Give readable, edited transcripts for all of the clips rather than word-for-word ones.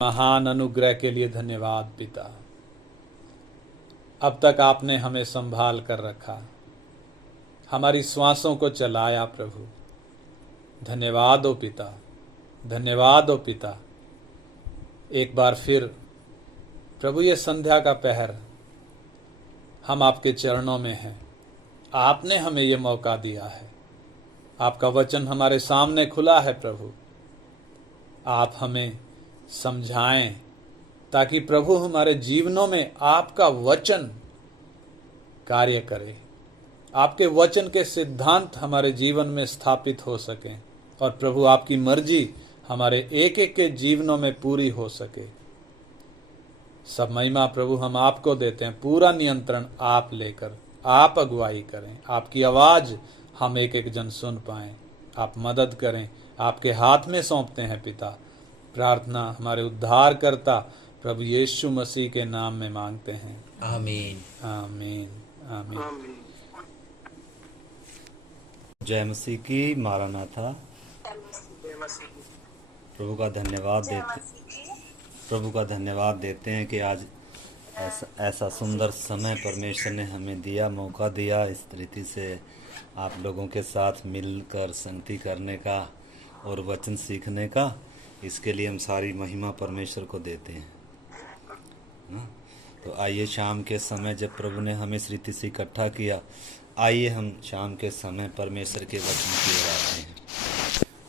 महान अनुग्रह के लिए धन्यवाद पिता। अब तक आपने हमें संभाल कर रखा, हमारी श्वासों को चलाया प्रभु। धन्यवाद हो पिता, धन्यवाद हो पिता। एक बार फिर प्रभु ये संध्या का पहर हम आपके चरणों में हैं। आपने हमें ये मौका दिया है, आपका वचन हमारे सामने खुला है प्रभु। आप हमें समझाएं ताकि प्रभु हमारे जीवनों में आपका वचन कार्य करे, आपके वचन के सिद्धांत हमारे जीवन में स्थापित हो सकें और प्रभु आपकी मर्जी हमारे एक एक के जीवनों में पूरी हो सके। सब महिमा प्रभु हम आपको देते हैं, पूरा नियंत्रण आप लेकर आप अगुवाई करें, आपकी आवाज हम एक एक जन सुन पाएं। आप मदद करें, आपके हाथ में सौंपते हैं पिता। प्रार्थना हमारे उद्धारकर्ता प्रभु यीशु मसीह के नाम में मांगते हैं, आमीन आमीन आमीन। जय मसीह की, मारानाथा। प्रभु का धन्यवाद देते हैं कि आज ऐसा सुंदर समय परमेश्वर ने हमें दिया, मौका दिया इस रीति से आप लोगों के साथ मिलकर संगति करने का और वचन सीखने का। इसके लिए हम सारी महिमा परमेश्वर को देते हैं ना। तो आइए शाम के समय जब प्रभु ने हमें इस रीति से इकट्ठा किया, आइए हम शाम के समय परमेश्वर के वचन की ओर आते हैं।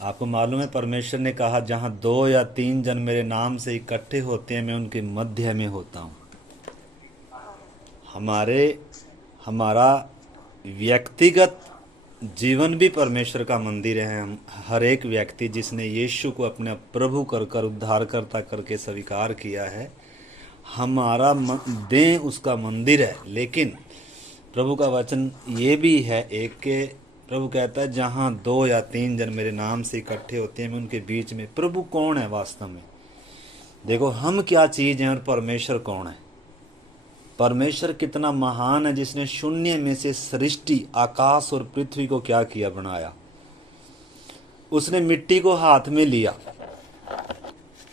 आपको मालूम है परमेश्वर ने कहा, जहाँ 2 या 3 जन मेरे नाम से इकट्ठे होते हैं मैं उनके मध्य में होता हूँ। हमारा व्यक्तिगत जीवन भी परमेश्वर का मंदिर है। हम हर एक व्यक्ति जिसने यीशु को अपने प्रभु कर उद्धारकर्ता करके स्वीकार किया है, हमारा देह उसका मंदिर है। लेकिन प्रभु का वचन ये भी है एक के प्रभु कहता है, जहाँ 2 या 3 जन मेरे नाम से इकट्ठे होते हैं मैं उनके बीच में। प्रभु कौन है वास्तव में? देखो हम क्या चीज़ हैं और परमेश्वर कौन है। परमेश्वर कितना महान है, जिसने शून्य में से सृष्टि आकाश और पृथ्वी को क्या किया, बनाया। उसने मिट्टी को हाथ में लिया।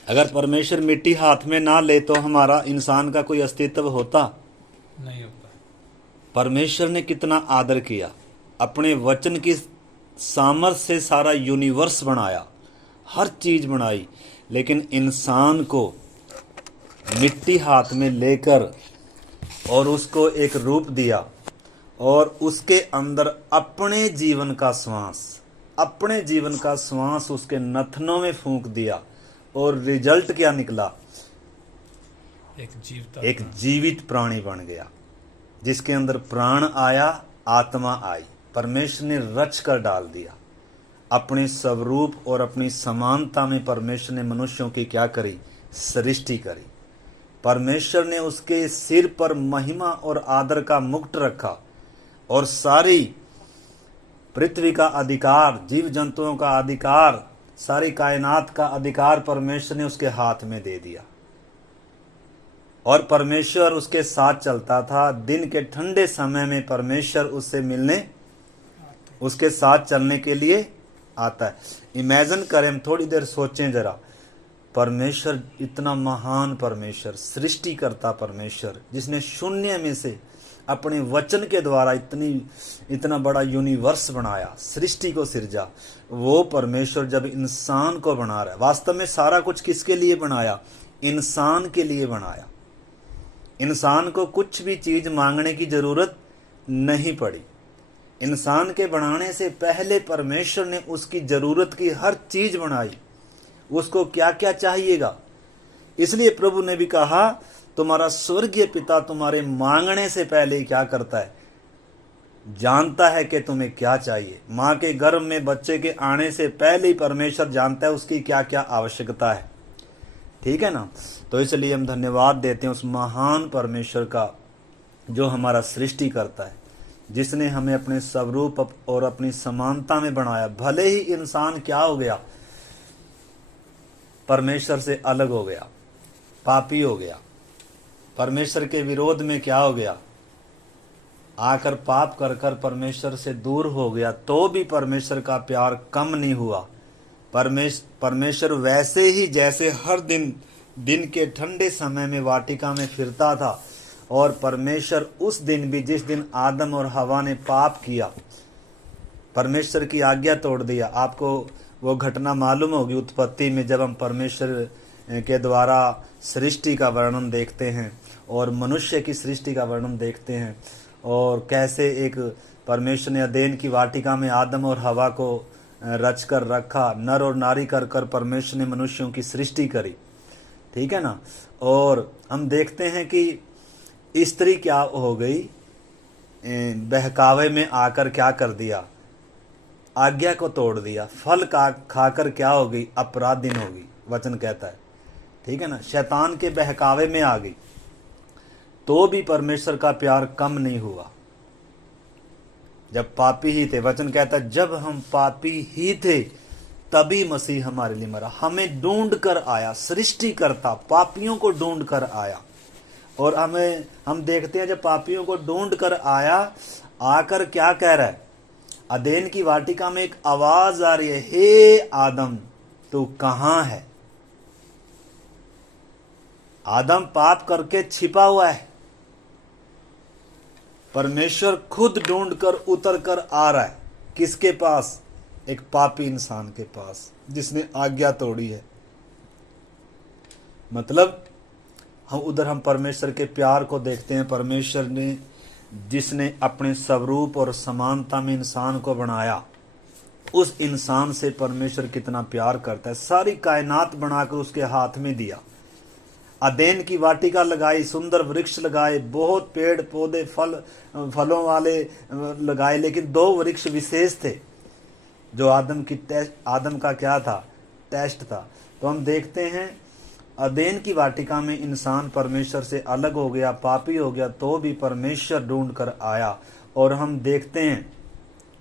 अगर परमेश्वर मिट्टी हाथ में ना ले तो हमारा इंसान का कोई अस्तित्व होता नहीं होता। परमेश्वर ने कितना आदर किया, अपने वचन की सामर्थ्य से सारा यूनिवर्स बनाया, हर चीज बनाई। लेकिन इंसान को मिट्टी हाथ में लेकर और उसको एक रूप दिया और उसके अंदर अपने जीवन का श्वास उसके नथनों में फूंक दिया। और रिजल्ट क्या निकला? एक जीवित प्राणी बन गया, जिसके अंदर प्राण आया, आत्मा आई। परमेश्वर ने रच कर डाल दिया। अपने स्वरूप और अपनी समानता में परमेश्वर ने मनुष्यों की क्या करी? सृष्टि करी। परमेश्वर ने उसके सिर पर महिमा और आदर का मुकुट रखा और सारी पृथ्वी का अधिकार, जीव जंतुओं का अधिकार, सारी कायनात का अधिकार परमेश्वर ने उसके हाथ में दे दिया। और परमेश्वर उसके साथ चलता था। दिन के ठंडे समय में परमेश्वर उससे मिलने, उसके साथ चलने के लिए आता है। इमेजिन करें, हम थोड़ी देर सोचें जरा, परमेश्वर इतना महान परमेश्वर, सृष्टिकर्ता परमेश्वर, जिसने शून्य में से अपने वचन के द्वारा इतना बड़ा यूनिवर्स बनाया, सृष्टि को सिरजा। वो परमेश्वर जब इंसान को बना रहा है, वास्तव में सारा कुछ किसके लिए बनाया? इंसान के लिए बनाया। इंसान को कुछ भी चीज मांगने की जरूरत नहीं पड़ी। इंसान के बनाने से पहले परमेश्वर ने उसकी जरूरत की हर चीज बनाई। उसको क्या क्या चाहिएगा। इसलिए प्रभु ने भी कहा, तुम्हारा स्वर्गीय पिता तुम्हारे मांगने से पहले क्या करता है? जानता है कि तुम्हें क्या चाहिए। माँ के गर्भ में बच्चे के आने से पहले ही परमेश्वर जानता है उसकी क्या क्या आवश्यकता है। ठीक है ना। तो इसलिए हम धन्यवाद देते हैं उस महान परमेश्वर का, जो हमारा सृष्टि करता है, जिसने हमें अपने स्वरूप और अपनी समानता में बनाया। भले ही इंसान क्या हो गया? परमेश्वर से अलग हो गया, पापी हो गया, परमेश्वर के विरोध में क्या हो गया? आकर पाप कर कर परमेश्वर से दूर हो गया। तो भी परमेश्वर का प्यार कम नहीं हुआ। परमेश्वर वैसे ही जैसे हर दिन दिन के ठंडे समय में वाटिका में फिरता था, और परमेश्वर उस दिन भी, जिस दिन आदम और हवा ने पाप किया, परमेश्वर की आज्ञा तोड़ दिया। आपको वो घटना मालूम होगी उत्पत्ति में, जब हम परमेश्वर के द्वारा सृष्टि का वर्णन देखते हैं और मनुष्य की सृष्टि का वर्णन देखते हैं, और कैसे एक परमेश्वर ने अदेन की वाटिका में आदम और हवा को रच कर रखा, नर और नारी कर कर परमेश्वर ने मनुष्यों की सृष्टि करी, ठीक है ना। और हम देखते हैं कि स्त्री क्या हो गई, बहकावे में आकर क्या कर दिया, आज्ञा को तोड़ दिया, फल खाकर क्या हो गई, अपराधीन हो गई, वचन कहता है, ठीक है ना। शैतान के बहकावे में आ गई, तो भी परमेश्वर का प्यार कम नहीं हुआ। जब पापी ही थे, वचन कहता है जब हम पापी ही थे तभी मसीह हमारे लिए मरा। हमें ढूंढ कर आया, सृष्टिकर्ता पापियों को ढूंढ कर आया। और हम देखते हैं जब पापियों को ढूंढ कर आया, आकर क्या कह रहा है, अदेन की वाटिका में एक आवाज आ रही है, हे आदम तू कहां है। आदम पाप करके छिपा हुआ है, परमेश्वर खुद ढूंढ कर उतर कर आ रहा है। किसके पास? एक पापी इंसान के पास, जिसने आज्ञा तोड़ी है। मतलब हम परमेश्वर के प्यार को देखते हैं। परमेश्वर ने, जिसने अपने स्वरूप और समानता में इंसान को बनाया, उस इंसान से परमेश्वर कितना प्यार करता है। सारी कायनात बनाकर उसके हाथ में दिया, अदेन की वाटिका लगाई, सुंदर वृक्ष लगाए, बहुत पेड़ पौधे फलों वाले लगाए, लेकिन 2 वृक्ष विशेष थे जो आदम का क्या था, टेस्ट था। तो हम देखते हैं अदेन की वाटिका में इंसान परमेश्वर से अलग हो गया, पापी हो गया, तो भी परमेश्वर ढूंढ कर आया। और हम देखते हैं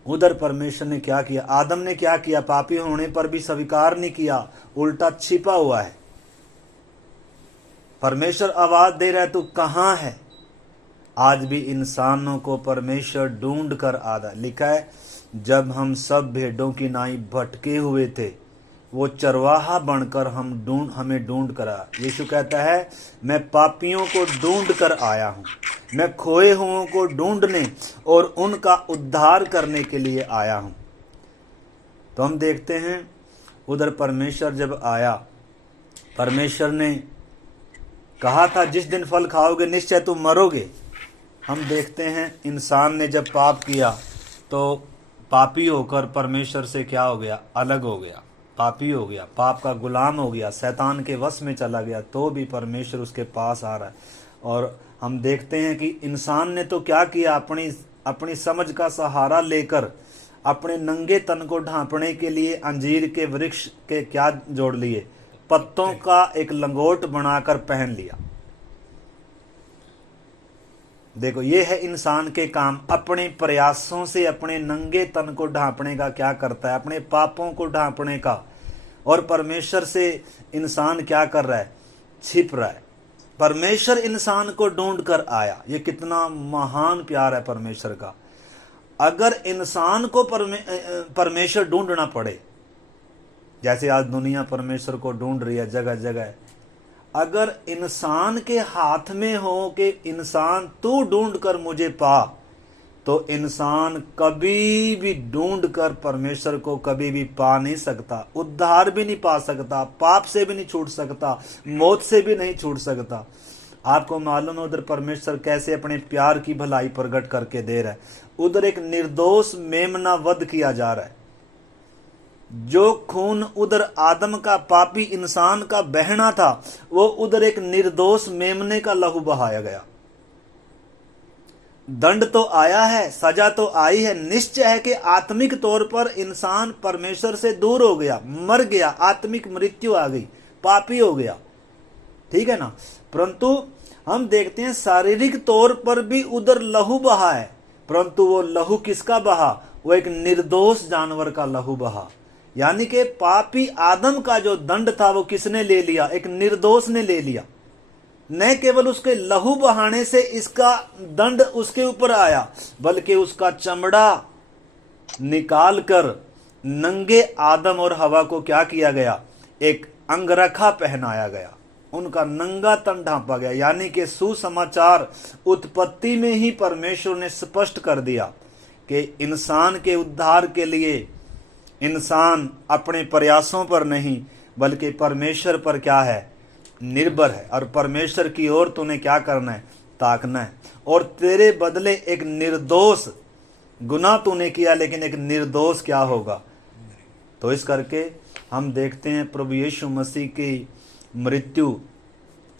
उधर परमेश्वर ने क्या किया, आदम ने क्या किया, पापी होने पर भी स्वीकार नहीं किया, उल्टा छिपा हुआ है। परमेश्वर आवाज दे रहा है, तू कहां है। आज भी इंसानों को परमेश्वर ढूंढ कर आता। लिखा है जब हम सब भेड़ों की नाई भटके हुए थे, वो चरवाहा बनकर हमें ढूंढ कर आया। यीशु कहता है मैं पापियों को ढूंढ कर आया हूं, मैं खोए हुओं को ढूंढने और उनका उद्धार करने के लिए आया हूं। तो हम देखते हैं उधर परमेश्वर जब आया, परमेश्वर ने कहा था जिस दिन फल खाओगे निश्चय तुम मरोगे। हम देखते हैं इंसान ने जब पाप किया तो पापी होकर परमेश्वर से क्या हो गया, अलग हो गया, पापी हो गया, पाप का गुलाम हो गया, शैतान के वश में चला गया, तो भी परमेश्वर उसके पास आ रहा है। और हम देखते हैं कि इंसान ने तो क्या किया, अपनी समझ का सहारा लेकर अपने नंगे तन को ढांपने के लिए अंजीर के वृक्ष के क्या जोड़ लिए, पत्तों का एक लंगोट बनाकर पहन लिया। देखो ये है इंसान के काम, अपने प्रयासों से अपने नंगे तन को ढांपने का क्या करता है, अपने पापों को ढांपने का। और परमेश्वर से इंसान क्या कर रहा है, छिप रहा है। परमेश्वर इंसान को ढूंढ कर आया। ये कितना महान प्यार है परमेश्वर का। अगर इंसान को परमेश्वर ढूंढना पड़े, जैसे आज दुनिया परमेश्वर को ढूंढ रही है जगह जगह, अगर इंसान के हाथ में हो कि इंसान तू ढूंढ कर मुझे पा, तो इंसान कभी भी ढूंढ कर परमेश्वर को कभी भी पा नहीं सकता, उद्धार भी नहीं पा सकता, पाप से भी नहीं छूट सकता, मौत से भी नहीं छूट सकता। आपको मालूम है उधर परमेश्वर कैसे अपने प्यार की भलाई प्रकट करके दे रहा है। उधर एक निर्दोष मेमना वध किया जा रहा है। जो खून उधर आदम का, पापी इंसान का बहना था, वो उधर एक निर्दोष मेमने का लहू बहाया गया। दंड तो आया है, सजा तो आई है, निश्चय है कि आत्मिक तौर पर इंसान परमेश्वर से दूर हो गया, मर गया, आत्मिक मृत्यु आ गई, पापी हो गया, ठीक है ना। परंतु हम देखते हैं शारीरिक तौर पर भी उधर लहू बहा है, परंतु वो लहू किसका बहा, वो एक निर्दोष जानवर का लहू बहा। यानी कि पापी आदम का जो दंड था वो किसने ले लिया, एक निर्दोष ने ले लिया। न केवल उसके लहू बहाने से इसका दंड उसके ऊपर आया, बल्कि उसका चमड़ा निकालकर नंगे आदम और हवा को क्या किया गया, एक अंगरखा पहनाया गया। उनका नंगा तन ढांपा गया। यानी कि सुसमाचार उत्पत्ति में ही परमेश्वर ने स्पष्ट कर दिया कि इंसान के उद्धार के लिए इंसान अपने प्रयासों पर नहीं बल्कि परमेश्वर पर क्या है, निर्भर है। और परमेश्वर की ओर तूने क्या करना है, ताकना है। और तेरे बदले एक निर्दोष, गुनाह तूने किया लेकिन एक निर्दोष क्या होगा। तो इस करके हम देखते हैं प्रभु यीशु मसीह की मृत्यु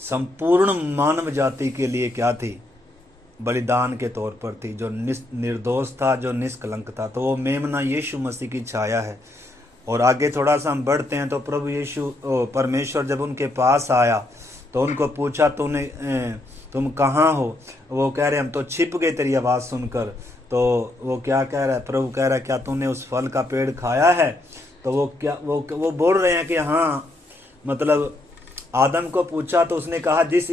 संपूर्ण मानव जाति के लिए क्या थी, बलिदान के तौर पर थी। जो निर्दोष था, जो निष्कलंक था, तो वो मेमना यीशु मसीह की छाया है। और आगे थोड़ा सा हम बढ़ते हैं तो प्रभु यीशु परमेश्वर जब उनके पास आया तो उनको पूछा तुम कहाँ हो। वो कह रहे हम तो छिप गए तेरी आवाज़ सुनकर। तो वो क्या कह रहा है, प्रभु कह रहा है क्या तूने उस फल का पेड़ खाया है। तो वो बोल रहे हैं कि हाँ, मतलब आदम को पूछा तो उसने कहा जिस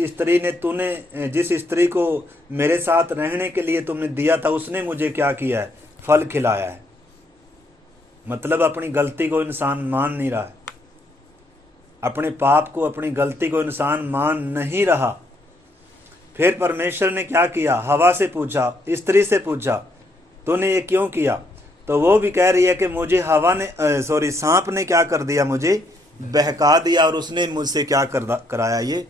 स्त्री को मेरे साथ रहने के लिए तुमने दिया था उसने मुझे क्या किया है, फल खिलाया है। मतलब अपनी गलती को इंसान मान नहीं रहा है, अपने पाप को, अपनी गलती को इंसान मान नहीं रहा। फिर परमेश्वर ने क्या किया, हवा से पूछा, स्त्री से पूछा तूने ये क्यों किया। तो वो भी कह रही है कि मुझे सांप ने क्या कर दिया, मुझे बहका दिया और उसने मुझसे क्या कराया ये।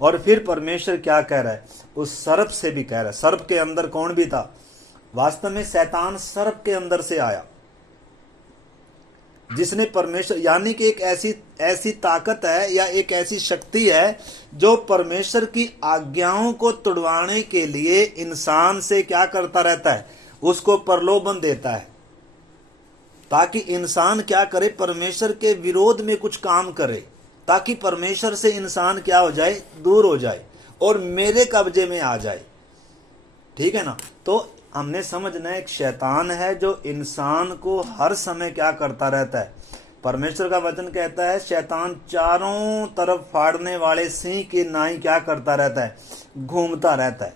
और फिर परमेश्वर क्या कह रहा है, उस सर्प से भी कह रहा है। सर्प के अंदर कौन भी था, वास्तव में शैतान सर्प के अंदर से आया जिसने परमेश्वर, यानी कि एक ऐसी ताकत है या एक ऐसी शक्ति है जो परमेश्वर की आज्ञाओं को तुड़वाने के लिए इंसान से क्या करता रहता है, उसको प्रलोभन देता है ताकि इंसान क्या करे, परमेश्वर के विरोध में कुछ काम करे, ताकि परमेश्वर से इंसान क्या हो जाए, दूर हो जाए और मेरे कब्जे में आ जाए। ठीक है ना। तो हमने समझना है एक शैतान है जो इंसान को हर समय क्या करता रहता है। परमेश्वर का वचन कहता है शैतान चारों तरफ फाड़ने वाले सिंह की नाई क्या करता रहता है, घूमता रहता है,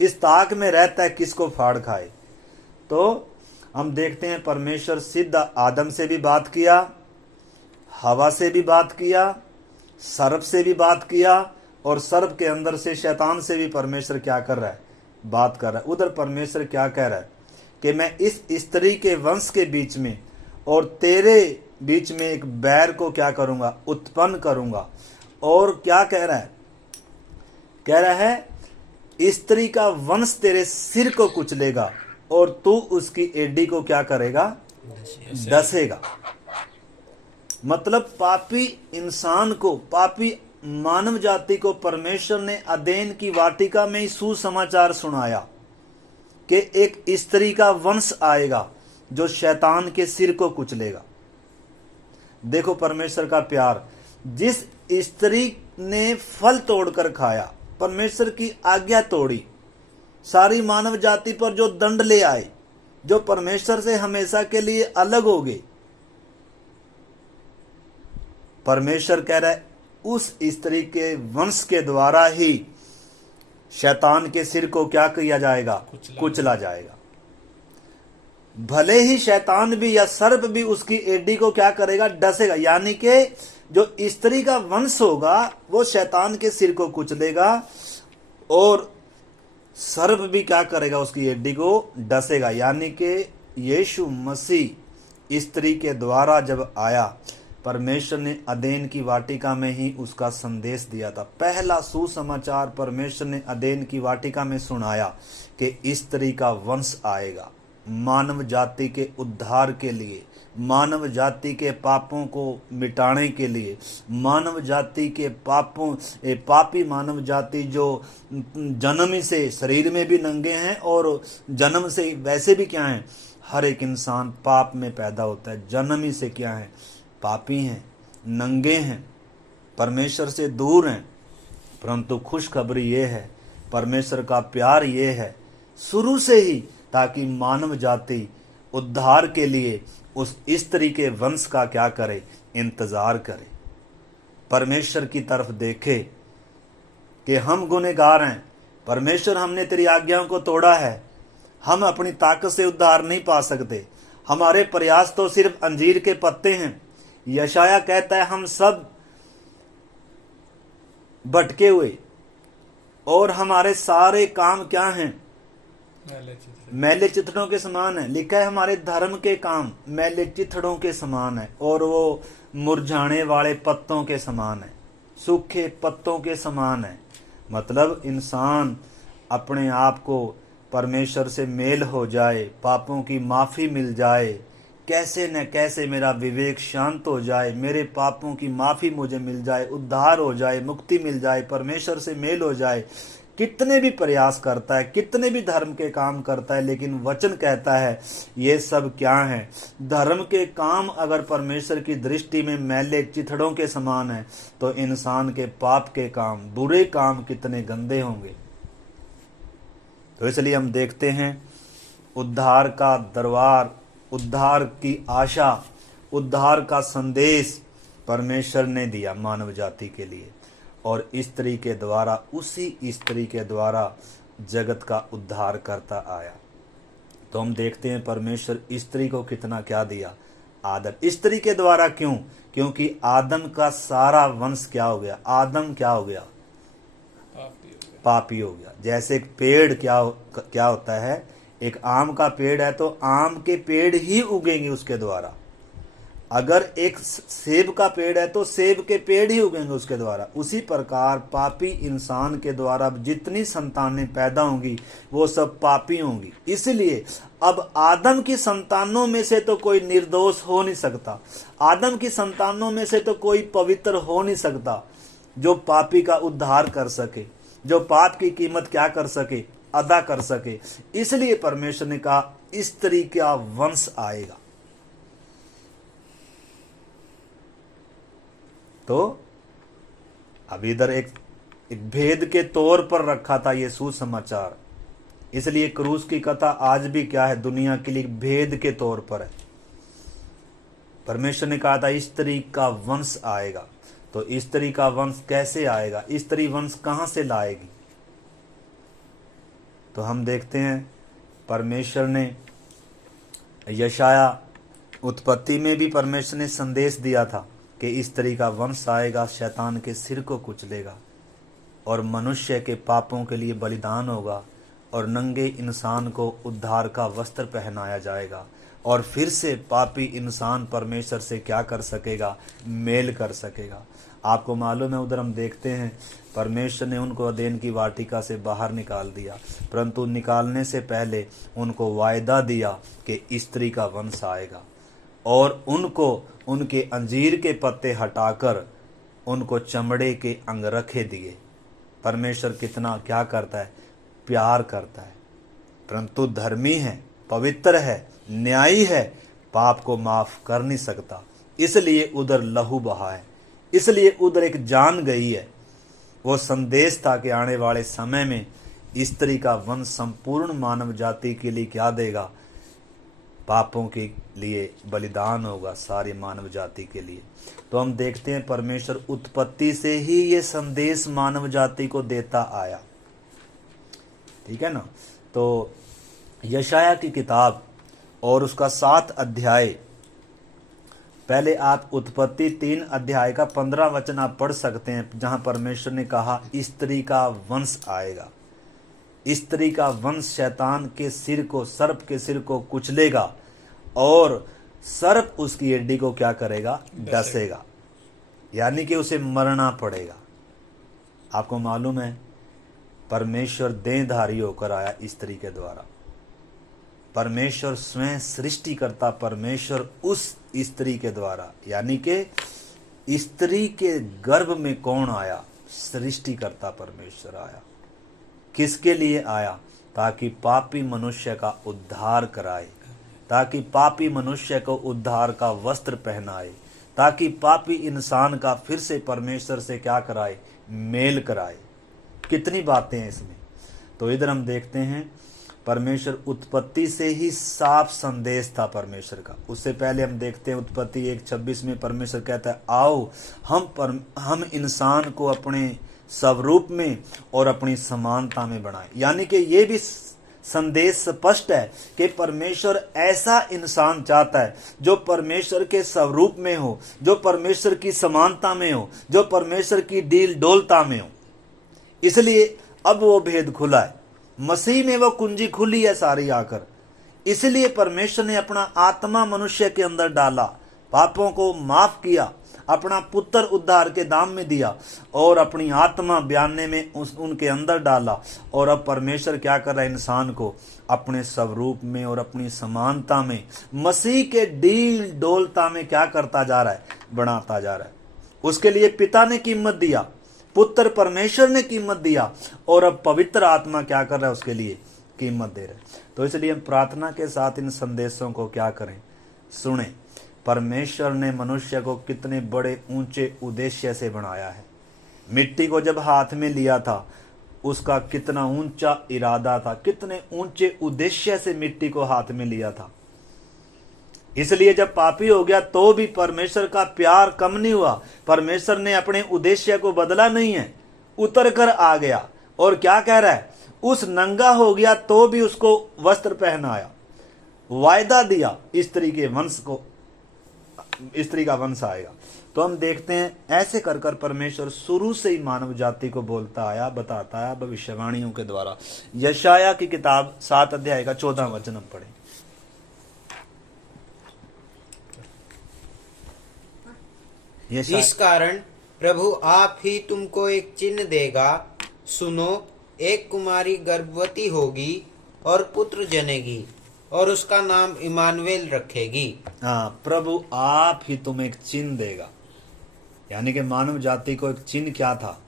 इस ताक में रहता है किसको फाड़ खाए। तो हम देखते हैं परमेश्वर सीधा आदम से भी बात किया, हवा से भी बात किया, सर्प से भी बात किया और सर्प के अंदर से शैतान से भी परमेश्वर क्या कर रहा है, बात कर रहा है। उधर परमेश्वर क्या कह रहा है कि मैं इस स्त्री के वंश के बीच में और तेरे बीच में एक बैर को क्या करूंगा, उत्पन्न करूंगा। और क्या कह रहा है, कह रहा है स्त्री का वंश तेरे सिर को कुचलेगा और तू उसकी एडी को क्या करेगा, डसेगा। मतलब पापी इंसान को, पापी मानव जाति को परमेश्वर ने अदेन की वाटिका में ही सुसमाचार सुनाया कि एक स्त्री का वंश आएगा जो शैतान के सिर को कुचलेगा। देखो परमेश्वर का प्यार, जिस स्त्री ने फल तोड़कर खाया, परमेश्वर की आज्ञा तोड़ी, सारी मानव जाति पर जो दंड ले आए, जो परमेश्वर से हमेशा के लिए अलग हो गए, परमेश्वर कह रहा है उस स्त्री के वंश के द्वारा ही शैतान के सिर को क्या किया जाएगा, कुचला जाएगा। भले ही शैतान भी या सर्प भी उसकी एडी को क्या करेगा, डसेगा। यानी कि जो स्त्री का वंश होगा वो शैतान के सिर को कुचलेगा और सर्प भी क्या करेगा, उसकी एडी को डसेगा। यानी कि यीशु मसीह स्त्री के द्वारा जब आया, परमेश्वर ने अदेन की वाटिका में ही उसका संदेश दिया था। पहला सुसमाचार परमेश्वर ने अदेन की वाटिका में सुनाया कि स्त्री का वंश आएगा मानव जाति के उद्धार के लिए, मानव जाति के पापों को मिटाने के लिए, मानव जाति के पापी मानव जाति जो जन्म से शरीर में भी नंगे हैं और जन्म से वैसे भी क्या हैं, हर एक इंसान पाप में पैदा होता है, जन्म ही से क्या है, पापी हैं, नंगे हैं, परमेश्वर से दूर हैं। परंतु खुशखबरी ये है, परमेश्वर का प्यार ये है शुरू से ही, ताकि मानव जाति उद्धार के लिए उस स्त्री के वंश का क्या करे, इंतजार करे, परमेश्वर की तरफ देखे कि हम गुनहगार हैं, परमेश्वर हमने तेरी आज्ञाओं को तोड़ा है, हम अपनी ताकत से उद्धार नहीं पा सकते, हमारे प्रयास तो सिर्फ अंजीर के पत्ते हैं। यशाया कहता है हम सब भटके हुए, और हमारे सारे काम क्या हैं? मैले चिथड़ों के समान है। लिखा है हमारे धर्म के काम मैले चिथड़ों के समान है, और वो मुरझाने वाले पत्तों के समान है, सूखे पत्तों के समान है। मतलब इंसान अपने आप को परमेश्वर से मेल हो जाए, पापों की माफ़ी मिल जाए, कैसे न कैसे मेरा विवेक शांत हो जाए, मेरे पापों की माफ़ी मुझे मिल जाए, उद्धार हो जाए, मुक्ति मिल जाए, परमेश्वर से मेल हो जाए। कितने भी प्रयास करता है, कितने भी धर्म के काम करता है, लेकिन वचन कहता है ये सब क्या है? धर्म के काम अगर परमेश्वर की दृष्टि में मैले चिथड़ों के समान है, तो इंसान के पाप के काम, बुरे काम कितने गंदे होंगे। तो इसलिए हम देखते हैं उद्धार का दरबार, उद्धार की आशा, उद्धार का संदेश परमेश्वर ने दिया मानव जाति के लिए, और स्त्री के द्वारा, उसी स्त्री के द्वारा जगत का उद्धार करता आया। तो हम देखते हैं परमेश्वर स्त्री को कितना क्या दिया, आदर। स्त्री के द्वारा क्यों? क्योंकि आदम का सारा वंश क्या हो गया? आदम क्या हो गया? पापी हो गया। जैसे एक पेड़ क्या होता है, एक आम का पेड़ है तो आम के पेड़ ही उगेंगे उसके द्वारा। अगर एक सेब का पेड़ है तो सेब के पेड़ ही उगेंगे उसके द्वारा। उसी प्रकार पापी इंसान के द्वारा जितनी संतानें पैदा होंगी वो सब पापी होंगी। इसलिए अब आदम की संतानों में से तो कोई निर्दोष हो नहीं सकता, आदम की संतानों में से तो कोई पवित्र हो नहीं सकता जो पापी का उद्धार कर सके, जो पाप की कीमत क्या कर सके, अदा कर सके। इसलिए परमेश्वर ने कहा स्त्री का वंश आएगा। तो अब इधर एक भेद के तौर पर रखा था ये सुसमाचार। इसलिए क्रूस की कथा आज भी क्या है? दुनिया के लिए भेद के तौर पर है। परमेश्वर ने कहा था स्त्री का वंश आएगा। तो स्त्री का वंश कैसे आएगा? स्त्री वंश कहां से लाएगी? तो हम देखते हैं परमेश्वर ने यशाया उत्पत्ति में भी परमेश्वर ने संदेश दिया था कि स्त्री का वंश आएगा, शैतान के सिर को कुचलेगा और मनुष्य के पापों के लिए बलिदान होगा, और नंगे इंसान को उद्धार का वस्त्र पहनाया जाएगा, और फिर से पापी इंसान परमेश्वर से क्या कर सकेगा? मेल कर सकेगा। आपको मालूम है उधर हम देखते हैं परमेश्वर ने उनको अदेन की वाटिका से बाहर निकाल दिया, परंतु निकालने से पहले उनको वायदा दिया कि स्त्री का वंश आएगा, और उनको उनके अंजीर के पत्ते हटाकर उनको चमड़े के अंगरखे दिए। परमेश्वर कितना क्या करता है? प्यार करता है, परंतु धर्मी है, पवित्र है, न्यायी है, पाप को माफ कर नहीं सकता। इसलिए उधर लहू बहा है, इसलिए उधर एक जान गई है। वो संदेश था कि आने वाले समय में स्त्री का वंश संपूर्ण मानव जाति के लिए क्या देगा? पापों के लिए बलिदान होगा, सारी मानव जाति के लिए। तो हम देखते हैं परमेश्वर उत्पत्ति से ही ये संदेश मानव जाति को देता आया। ठीक है ना? तो यशाया की किताब और उसका 7 अध्याय, पहले आप उत्पत्ति 3 अध्याय का 15 वचन आप पढ़ सकते हैं, जहां परमेश्वर ने कहा स्त्री का वंश आएगा। स्त्री का वंश शैतान के सिर को, सर्प के सिर को कुचलेगा, और सर्प उसकी हड्डी को क्या करेगा? डसेगा, यानी कि उसे मरना पड़ेगा। आपको मालूम है परमेश्वर देहधारी होकर आया स्त्री के द्वारा। परमेश्वर स्वयं सृष्टिकर्ता परमेश्वर उस स्त्री के द्वारा, यानी कि स्त्री के गर्भ में कौन आया? सृष्टिकर्ता परमेश्वर आया। किसके लिए आया? ताकि पापी मनुष्य का उद्धार कराए, ताकि पापी मनुष्य को उद्धार का वस्त्र पहनाए, ताकि पापी इंसान का फिर से परमेश्वर से क्या कराए? मेल कराए। कितनी बातें हैं इसमें। तो इधर हम देखते हैं परमेश्वर उत्पत्ति से ही साफ संदेश था परमेश्वर का। उससे पहले हम देखते हैं उत्पत्ति 1:26 में परमेश्वर कहता है आओ हम इंसान को अपने स्वरूप में और अपनी समानता में बनाएं। यानी कि ये भी संदेश स्पष्ट है कि परमेश्वर ऐसा इंसान चाहता है जो परमेश्वर के स्वरूप में हो, जो परमेश्वर की समानता में हो, जो परमेश्वर की डील डोलता में हो। इसलिए अब वो भेद खुला है, मसीह में वो कुंजी खुली है सारी आकर। इसलिए परमेश्वर ने अपना आत्मा मनुष्य के अंदर डाला, पापों को माफ किया, अपना पुत्र उद्धार के दाम में दिया और अपनी आत्मा बयाने में उनके अंदर डाला। और अब परमेश्वर क्या कर रहा है, इंसान को अपने स्वरूप में और अपनी समानता में मसीह के डील डोलता में क्या करता जा रहा है, बनाता जा रहा है। उसके लिए पिता ने कीमत दिया, पुत्र परमेश्वर ने कीमत दिया और अब पवित्र आत्मा क्या कर रहा है, उसके लिए कीमत दे रहा है। तो इसलिए हम प्रार्थना के साथ इन संदेशों को क्या करें, सुने। परमेश्वर ने मनुष्य को कितने बड़े ऊंचे उद्देश्य से बनाया है। मिट्टी को जब हाथ में लिया था, उसका कितना ऊंचा इरादा था, कितने ऊंचे उद्देश्य से मिट्टी को हाथ में लिया था। इसलिए जब पापी हो गया तो भी परमेश्वर का प्यार कम नहीं हुआ। परमेश्वर ने अपने उद्देश्य को बदला नहीं है, उतर कर आ गया। और क्या कह रहा है, उस नंगा हो गया तो भी उसको वस्त्र पहनाया, वायदा दिया स्त्री के वंश को, स्त्री का वंश आएगा। तो हम देखते हैं ऐसे कर कर परमेश्वर शुरू से ही मानव जाति को बोलता आया, बताता आया भविष्यवाणियों के द्वारा। यशाया की किताब 7 अध्याय का 14 वचन हम पढ़ें। इस कारण प्रभु आप ही तुमको एक चिन्ह देगा, सुनो, एक कुमारी गर्भवती होगी और पुत्र जनेगी और उसका नाम इमानुएल रखेगी। हाँ, प्रभु आप ही तुम्हें एक चिन्ह देगा। यानी कि मानव जाति को एक चिन्ह क्या था,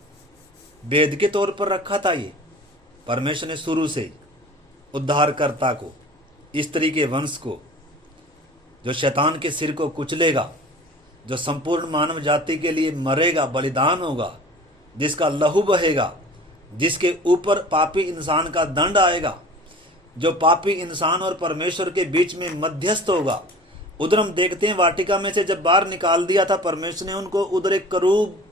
वेद के तौर पर रखा था। ये परमेश्वर ने शुरू से ही उद्धारकर्ता को, स्त्री के वंश को, जो शैतान के सिर को कुचलेगा, जो संपूर्ण मानव जाति के लिए मरेगा, बलिदान होगा, जिसका लहू बहेगा, जिसके ऊपर पापी इंसान का दंड आएगा, जो पापी इंसान और परमेश्वर के बीच में मध्यस्थ होगा। उधर हम देखते हैं वाटिका में से जब बाहर निकाल दिया था परमेश्वर ने उनको, उधर एक करूब,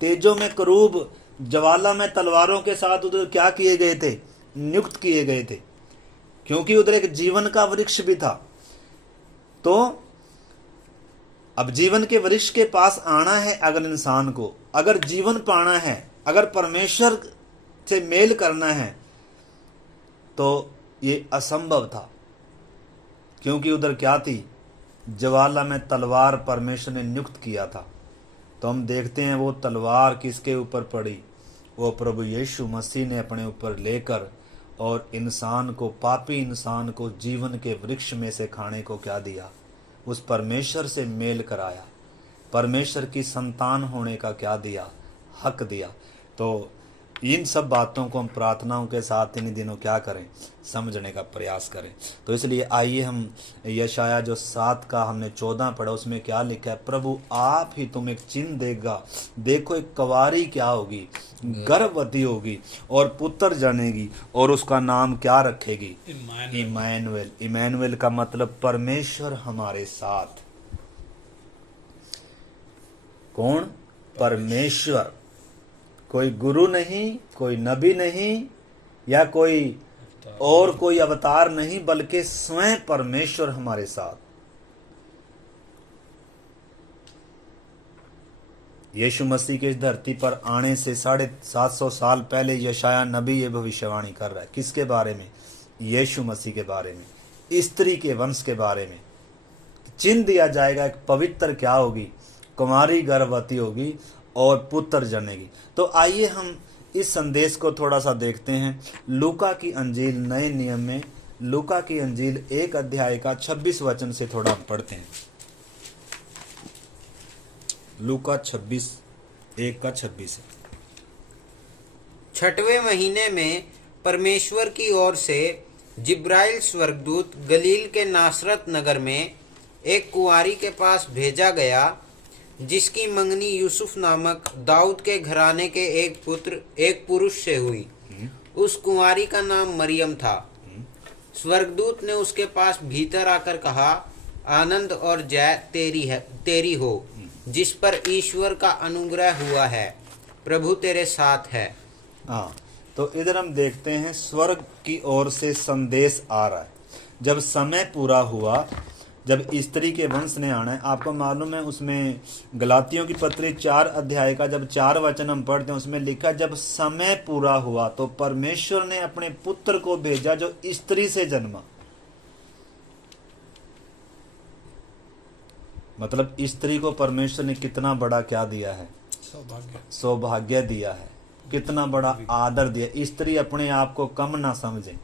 तेजों में करूब, ज्वाला में तलवारों के साथ उधर क्या किए गए थे, नियुक्त किए गए थे, क्योंकि उधर एक जीवन का वृक्ष भी था। तो अब जीवन के वृक्ष के पास आना है अगर इंसान को, अगर जीवन पाना है, अगर परमेश्वर से मेल करना है, तो ये असंभव था। क्योंकि उधर क्या थी, ज्वाला में तलवार परमेश्वर ने नियुक्त किया था। तो हम देखते हैं वो तलवार किसके ऊपर पड़ी, वो प्रभु यीशु मसीह ने अपने ऊपर लेकर और इंसान को, पापी इंसान को जीवन के वृक्ष में से खाने को क्या दिया, उस परमेश्वर से मेल कराया, परमेश्वर की संतान होने का क्या दिया, हक दिया। तो इन सब बातों को हम प्रार्थनाओं के साथ इन दिनों क्या करें, समझने का प्रयास करें। तो इसलिए आइए हम यशाया जो 7 का हमने 14 पढ़ा, उसमें क्या लिखा है, प्रभु आप ही तुम एक चिन्ह देगा। देखो एक कुंवारी क्या होगी, गर्भवती होगी और पुत्र जनेगी और उसका नाम क्या रखेगी, इमानुएल। इमानुएल का मतलब परमेश्वर हमारे साथ। कौन, परमेश्वर। कोई गुरु नहीं, कोई नबी नहीं, या कोई और कोई अवतार नहीं, बल्कि स्वयं परमेश्वर हमारे साथ। यीशु मसीह के इस धरती पर आने से 750 साल पहले यशाया नबी ये भविष्यवाणी कर रहा है। किसके बारे में, यीशु मसीह के बारे में, स्त्री के वंश के बारे में। चिन्ह दिया जाएगा, एक पवित्र क्या होगी, कुमारी गर्भवती होगी और पुत्र जनेगी। तो आइए हम इस संदेश को थोड़ा सा देखते हैं। लूका की अंजील नए नियम में, लूका की अंजील 1 अध्याय का 26 वचन से थोड़ा पढ़ते हैं। लूका 1:26। 6वें महीने में परमेश्वर की ओर से जिब्राइल स्वर्गदूत गलील के नासरत नगर में एक कुंवारी के पास भेजा गया, जिसकी मंगनी यूसुफ नामक दाऊद के घराने के एक पुरुष से हुई। उस कुंवारी का नाम मरियम था। स्वर्गदूत ने उसके पास भीतर आकर कहा, आनंद और जय तेरी हो, जिस पर ईश्वर का अनुग्रह हुआ है, प्रभु तेरे साथ है। हाँ, तो इधर हम देखते हैं स्वर्ग की ओर से संदेश आ रहा है। जब समय पूरा हुआ, जब स्त्री के वंश ने आना है। आपको मालूम है उसमें गलातियों की पत्री 4 अध्याय का जब 4 वचन हम पढ़ते हैं उसमें लिखा जब समय पूरा हुआ तो परमेश्वर ने अपने पुत्र को भेजा जो स्त्री से जन्मा। मतलब स्त्री को परमेश्वर ने कितना बड़ा क्या दिया है, सौभाग्य दिया है, कितना बड़ा आदर दिया। स्त्री अपने आप को कम ना समझे,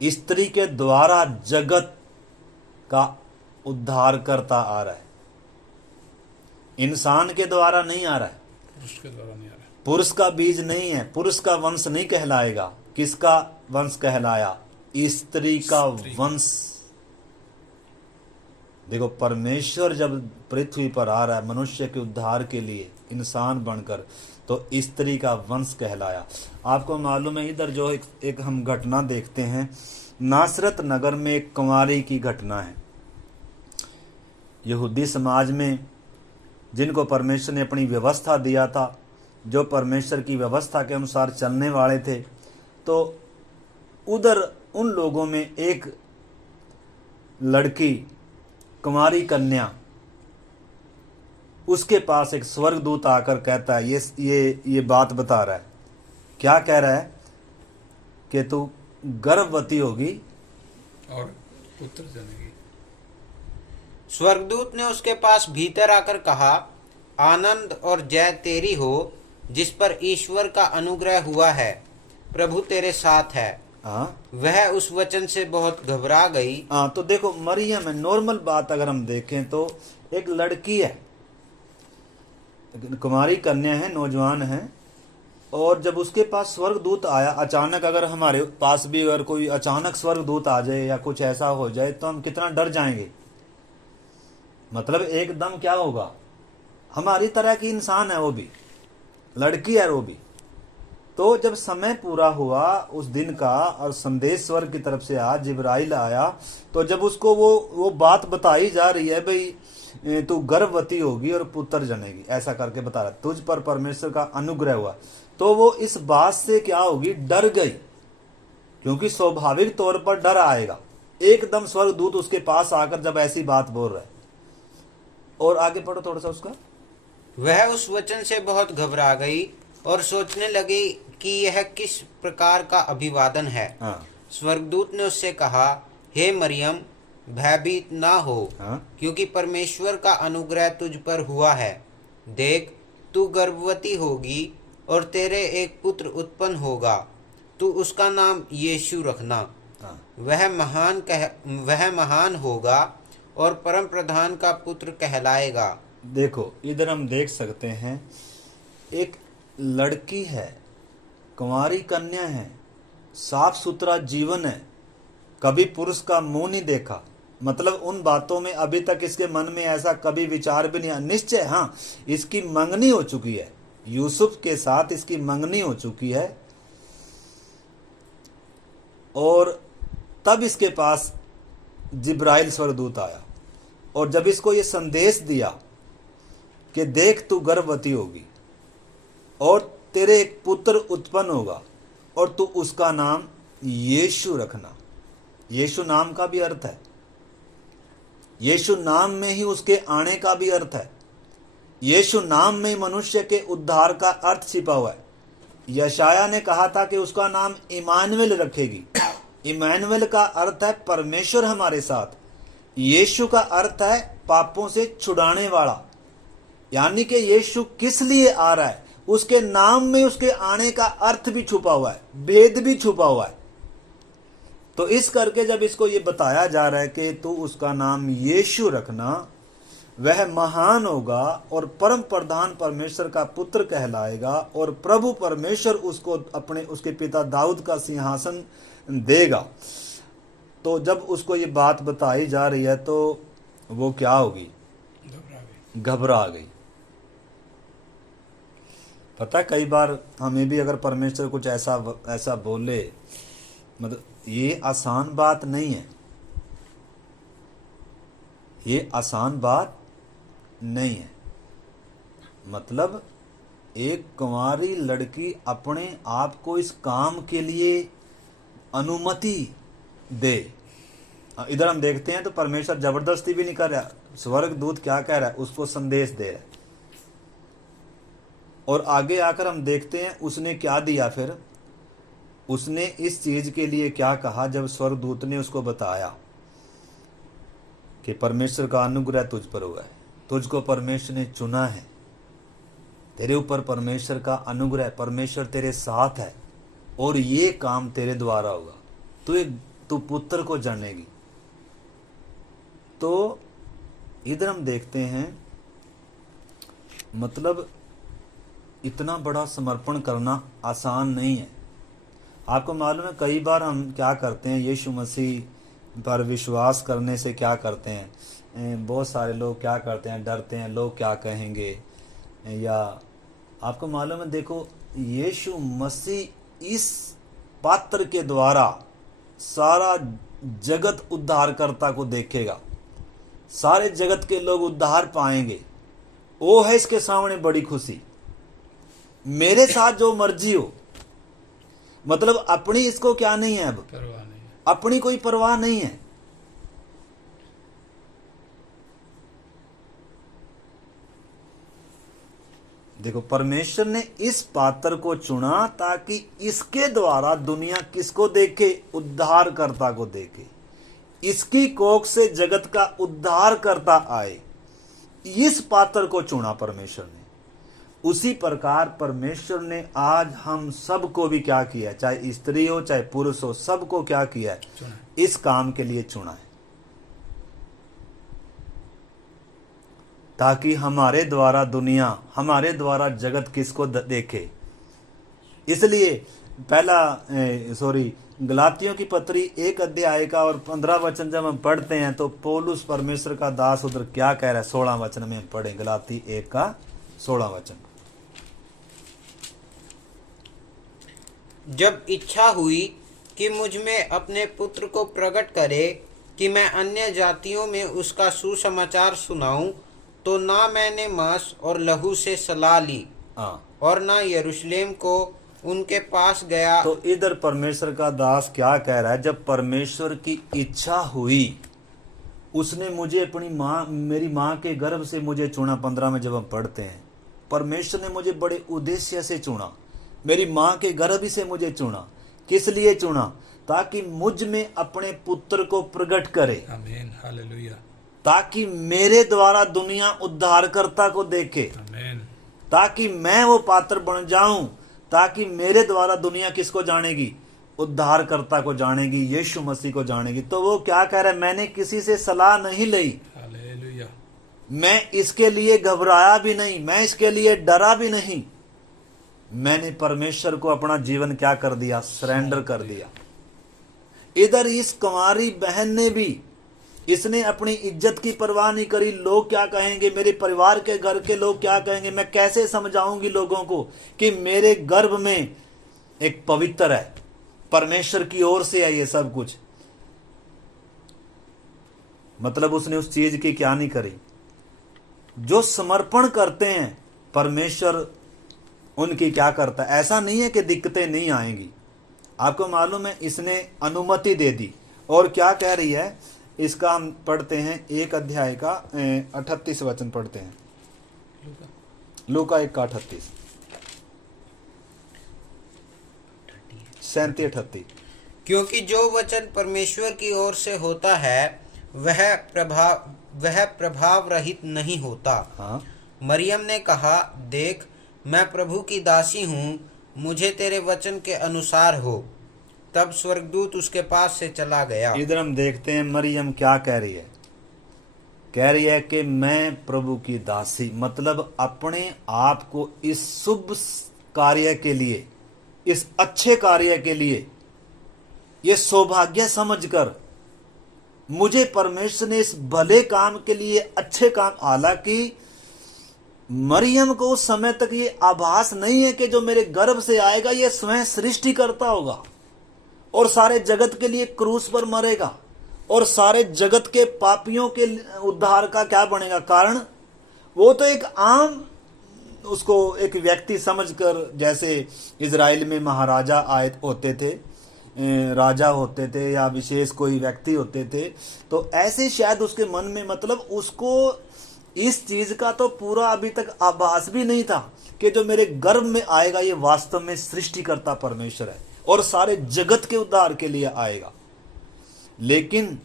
स्त्री के द्वारा जगत का उद्धार करता आ रहा है, इंसान के द्वारा नहीं आ रहा है, पुरुष के द्वारा नहीं आ रहा है। पुरुष का बीज नहीं है, पुरुष का वंश नहीं कहलाएगा। किसका वंश कहलाया? स्त्री का वंश। देखो परमेश्वर जब पृथ्वी पर आ रहा है मनुष्य के उद्धार के लिए इंसान बनकर, तो स्त्री का वंश कहलाया। आपको मालूम है इधर जो एक हम घटना देखते हैं, नासरत नगर में एक कुंवारी की घटना है। यहूदी समाज में जिनको परमेश्वर ने अपनी व्यवस्था दिया था, जो परमेश्वर की व्यवस्था के अनुसार चलने वाले थे, तो उधर उन लोगों में एक लड़की कुंवारी कन्या, उसके पास एक स्वर्गदूत आकर कहता है, ये बात बता रहा है। क्या कह रहा है? कि तू गर्भवती होगी और पुत्र जनेगी। स्वर्गदूत ने उसके पास भीतर आकर कहा, आनंद और जय तेरी हो जिस पर ईश्वर का अनुग्रह हुआ है, प्रभु तेरे साथ है। वह उस वचन से बहुत घबरा गई। तो देखो मरियम है, नॉर्मल बात अगर हम देखें तो एक लड़की है, कुमारी कन्या है, नौजवान है, और जब उसके पास स्वर्गदूत आया अचानक, अगर हमारे पास भी अगर कोई अचानक स्वर्गदूत आ जाए या कुछ ऐसा हो जाए तो हम कितना डर जाएंगे। मतलब एकदम क्या होगा, हमारी तरह की इंसान है वो भी, लड़की है वो भी। तो जब समय पूरा हुआ उस दिन का और संदेश स्वर्ग की तरफ से आ जिब्राइल आया, तो जब उसको वो बात बताई जा रही है, भाई तू गर्भवती होगी और पुत्र जनेगी, ऐसा करके बता रहा, तुझ पर परमेश्वर का अनुग्रह हुआ, तो वो इस बात से क्या होगी, डर गई, क्योंकि स्वाभाविक तौर पर डर आएगा। एकदम स्वर्गदूत उसके पास आकर जब ऐसी बात बोल रहा है। और आगे पढ़ो थोड़ा सा उसका। वह उस वचन से बहुत घबरा गई और सोचने लगी कि यह किस प्रकार का अभिवादन है। स्वर्गदूत ने उससे कहा, हे मरियम, भयभीत ना हो, क्योंकि परमेश्वर का अनुग्रह तुझ पर हुआ है। देख, तू गर्भवती होगी और तेरे एक पुत्र उत्पन्न होगा, तू उसका नाम यीशु रखना। वह महान होगा और परम प्रधान का पुत्र कहलाएगा। देखो इधर हम देख सकते हैं, एक लड़की है, कुंवारी कन्या है, साफ सुथरा जीवन है, कभी पुरुष का मुंह नहीं देखा। मतलब उन बातों में अभी तक इसके मन में ऐसा कभी विचार भी नहीं आया। निश्चय हाँ, इसकी मंगनी हो चुकी है, यूसुफ के साथ इसकी मंगनी हो चुकी है, और तब इसके पास जिब्राइल स्वर्गदूत आया और जब इसको ये संदेश दिया कि देख तू गर्भवती होगी और तेरे एक पुत्र उत्पन्न होगा और तू उसका नाम यीशु रखना। यीशु नाम का भी अर्थ है, यीशु नाम में ही उसके आने का भी अर्थ है, यीशु नाम में मनुष्य के उद्धार का अर्थ छिपा हुआ है। यशाया ने कहा था कि उसका नाम इमानुएल रखेगी। इमानुएल का अर्थ है परमेश्वर हमारे साथ। यीशु का अर्थ है पापों से छुड़ाने वाला। यानी कि यीशु किस लिए आ रहा है, उसके नाम में उसके आने का अर्थ भी छुपा हुआ है, भेद भी छुपा हुआ है। तो इस करके जब इसको ये बताया जा रहा है कि तू उसका नाम यीशु रखना, वह महान होगा और परम प्रधान परमेश्वर का पुत्र कहलाएगा, और प्रभु परमेश्वर उसको उसके पिता दाऊद का सिंहासन देगा। तो जब उसको ये बात बताई जा रही है तो वो क्या होगी, घबरा गई। पता कई बार हमें भी अगर परमेश्वर कुछ ऐसा बोले, मतलब ये आसान बात नहीं है, ये आसान बात नहीं है। मतलब एक कुंवारी लड़की अपने आप को इस काम के लिए अनुमति दे, इधर हम देखते हैं तो परमेश्वर जबरदस्ती भी नहीं कर रहा, स्वर्ग दूत क्या कह रहा है, उसको संदेश दे रहा है। और आगे आकर हम देखते हैं उसने क्या दिया, फिर उसने इस चीज के लिए क्या कहा जब स्वर्गदूत ने उसको बताया कि परमेश्वर का अनुग्रह तुझ पर हुआ है, तुझको परमेश्वर ने चुना है, तेरे ऊपर परमेश्वर का अनुग्रह, परमेश्वर तेरे साथ है और ये काम तेरे द्वारा होगा, तू पुत्र को जानेगी। तो इधर हम देखते हैं मतलब इतना बड़ा समर्पण करना आसान नहीं है। आपको मालूम है कई बार हम क्या करते हैं, यीशु मसीह पर विश्वास करने से क्या करते हैं, बहुत सारे लोग क्या करते हैं, डरते हैं लोग क्या कहेंगे। या आपको मालूम है, देखो यीशु मसीह इस पात्र के द्वारा सारा जगत उद्धारकर्ता को देखेगा, सारे जगत के लोग उद्धार पाएंगे। वो है इसके सामने बड़ी खुशी। मेरे साथ जो मर्जी हो, मतलब अपनी इसको क्या नहीं है, अब परवाह नहीं है। अपनी कोई परवाह नहीं है। देखो परमेश्वर ने इस पात्र को चुना ताकि इसके द्वारा दुनिया किसको देखे, उद्धारकर्ता को देखे, इसकी कोख से जगत का उद्धारकर्ता आए। इस पात्र को चुना परमेश्वर ने। उसी प्रकार परमेश्वर ने आज हम सबको भी क्या किया, चाहे स्त्री हो चाहे पुरुष हो, सबको क्या किया है, इस काम के लिए चुना है, ताकि हमारे द्वारा दुनिया, हमारे द्वारा जगत किसको देखे। इसलिए गलातियों की पत्री 1 अध्याय का और 15 वचन जब हम पढ़ते हैं तो पौलुस परमेश्वर का दास उधर क्या कह रहा है, 16 वचन में पढ़े, गलाती 1 का 16 वचन। जब इच्छा हुई कि मुझ में अपने पुत्र को प्रकट करे कि मैं अन्य जातियों में उसका सुसमाचार सुनाऊं, तो ना मैंने मांस और लहू से सलाह ली और ना यरूशलेम को उनके पास गया। तो इधर परमेश्वर का दास क्या कह रहा है, जब परमेश्वर की इच्छा हुई, उसने मुझे अपनी माँ, मेरी माँ के गर्भ से मुझे चुना। 15 में जब हम पढ़ते हैं, परमेश्वर ने मुझे बड़े उद्देश्य से चुना, मेरी माँ के गर्भ से मुझे चुना। किस लिए चुना? ताकि मुझ में अपने पुत्र को प्रकट करे, आमीन, हालेलुया, ताकि मेरे द्वारा दुनिया उद्धारकर्ता को देखे, आमीन, ताकि मैं वो पात्र बन जाऊं, ताकि मेरे द्वारा दुनिया किसको जानेगी, उद्धारकर्ता को जानेगी, यीशु मसीह को जानेगी। तो वो क्या कह रहा है, मैंने किसी से सलाह नहीं ली, हालेलुया, मैं इसके लिए घबराया भी नहीं, मैं इसके लिए डरा भी नहीं, मैंने परमेश्वर को अपना जीवन क्या कर दिया, सरेंडर कर दिया। इधर इस कुंवारी बहन ने भी, इसने अपनी इज्जत की परवाह नहीं करी, लोग क्या कहेंगे, मेरे परिवार के घर के लोग क्या कहेंगे, मैं कैसे समझाऊंगी लोगों को कि मेरे गर्भ में एक पवित्र है, परमेश्वर की ओर से है ये सब कुछ। मतलब उसने उस चीज की क्या नहीं करी। जो समर्पण करते हैं परमेश्वर उनकी क्या करता है। ऐसा नहीं है कि दिक्कतें नहीं आएंगी। आपको मालूम है, इसने अनुमति दे दी। और क्या कह रही है, इसका हम पढ़ते हैं 1 अध्याय का 38 वचन पढ़ते हैं, लूका 1 का 38, 37-38। क्योंकि जो वचन परमेश्वर की ओर से होता है वह प्रभाव रहित नहीं होता। हाँ, मरियम ने कहा, देख मैं प्रभु की दासी हूँ, मुझे तेरे वचन के अनुसार हो। तब स्वर्गदूत उसके पास से चला गया। इधर हम देखते हैं मरियम क्या कह रही है, कह रही है कि मैं प्रभु की दासी, मतलब अपने आप को इस शुभ कार्य के लिए, इस अच्छे कार्य के लिए, ये सौभाग्य समझकर मुझे परमेश्वर ने इस भले काम के लिए, अच्छे काम, हालांकि मरियम को उस समय तक ये आभास नहीं है कि जो मेरे गर्भ से आएगा ये स्वयं सृष्टि करता होगा और सारे जगत के लिए क्रूस पर मरेगा और सारे जगत के पापियों के उद्धार का क्या बनेगा कारण। वो तो एक आम, उसको एक व्यक्ति समझकर, जैसे इजराइल में महाराजा आए होते थे, राजा होते थे या विशेष कोई व्यक्ति होते थे, तो ऐसे शायद उसके मन में, मतलब उसको इस चीज का तो पूरा अभी तक आभास भी नहीं था कि जो मेरे गर्भ में आएगा ये वास्तव में सृष्टिकर्ता परमेश्वर है और सारे जगत के उद्धार के लिए आएगा। लेकिन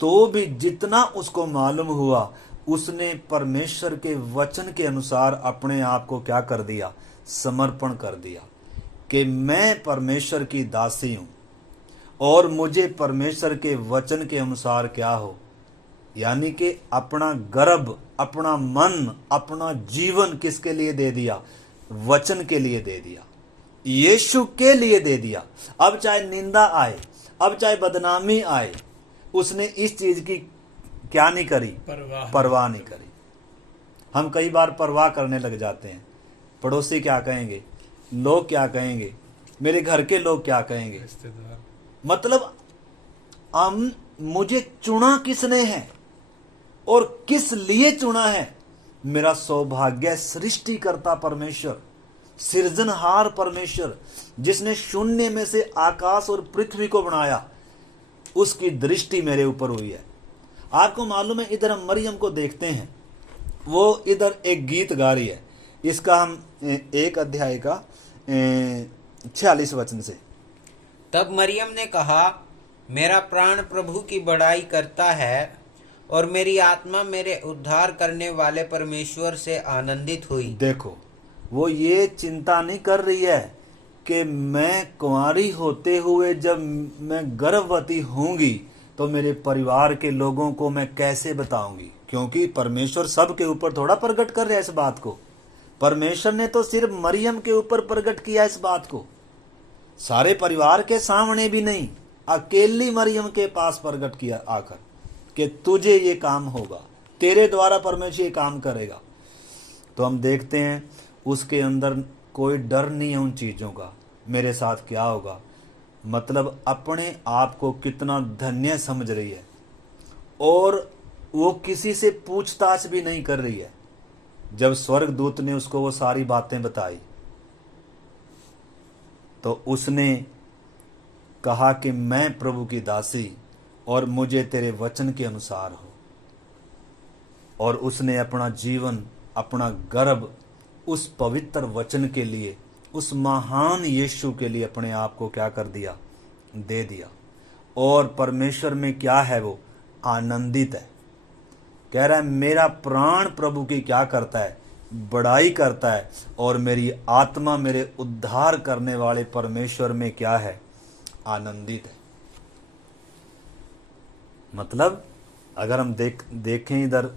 तो भी जितना उसको मालूम हुआ, उसने परमेश्वर के वचन के अनुसार अपने आप को क्या कर दिया, समर्पण कर दिया कि मैं परमेश्वर की दासी हूं और मुझे परमेश्वर के वचन के अनुसार क्या हो, यानी कि अपना गर्भ, अपना मन, अपना जीवन किसके लिए दे दिया, वचन के लिए दे दिया, यीशु के लिए दे दिया। अब चाहे निंदा आए, अब चाहे बदनामी आए, उसने इस चीज की क्या नहीं करी, परवाह नहीं करी। हम कई बार परवाह करने लग जाते हैं, पड़ोसी क्या कहेंगे, लोग क्या कहेंगे, मेरे घर के लोग क्या कहेंगे, मतलब मुझे चुना किसने है और किस लिए चुना है। मेरा सौभाग्य सृष्टिकर्ता परमेश्वर, सृजनहार परमेश्वर, जिसने शून्य में से आकाश और पृथ्वी को बनाया, उसकी दृष्टि मेरे ऊपर हुई है। आपको मालूम है, इधर हम मरियम को देखते हैं, वो इधर एक गीत गा रही है। इसका हम 1 अध्याय का 46 वचन से। तब मरियम ने कहा, मेरा प्राण प्रभु की बड़ाई करता है और मेरी आत्मा मेरे उद्धार करने वाले परमेश्वर से आनंदित हुई। देखो, वो ये चिंता नहीं कर रही है कि मैं कुंवारी होते हुए जब मैं गर्भवती होंगी तो मेरे परिवार के लोगों को मैं कैसे बताऊंगी, क्योंकि परमेश्वर सब के ऊपर थोड़ा प्रकट कर रहा है इस बात को। परमेश्वर ने तो सिर्फ मरियम के ऊपर प्रकट किया इस बात को, सारे परिवार के सामने भी नहीं, अकेली मरियम के पास प्रकट किया आकर कि तुझे ये काम होगा, तेरे द्वारा परमेश्वर ये काम करेगा। तो हम देखते हैं उसके अंदर कोई डर नहीं है उन चीज़ों का, मेरे साथ क्या होगा, मतलब अपने आप को कितना धन्य समझ रही है और वो किसी से पूछताछ भी नहीं कर रही है। जब स्वर्गदूत ने उसको वो सारी बातें बताई तो उसने कहा कि मैं प्रभु की दासी और मुझे तेरे वचन के अनुसार हो, और उसने अपना जीवन, अपना गर्भ उस पवित्र वचन के लिए, उस महान यीशु के लिए अपने आप को क्या कर दिया, दे दिया। और परमेश्वर में क्या है, वो आनंदित है। कह रहा है मेरा प्राण प्रभु की क्या करता है, बड़ाई करता है, और मेरी आत्मा मेरे उद्धार करने वाले परमेश्वर में क्या है, आनंदित है। मतलब अगर हम देखें इधर,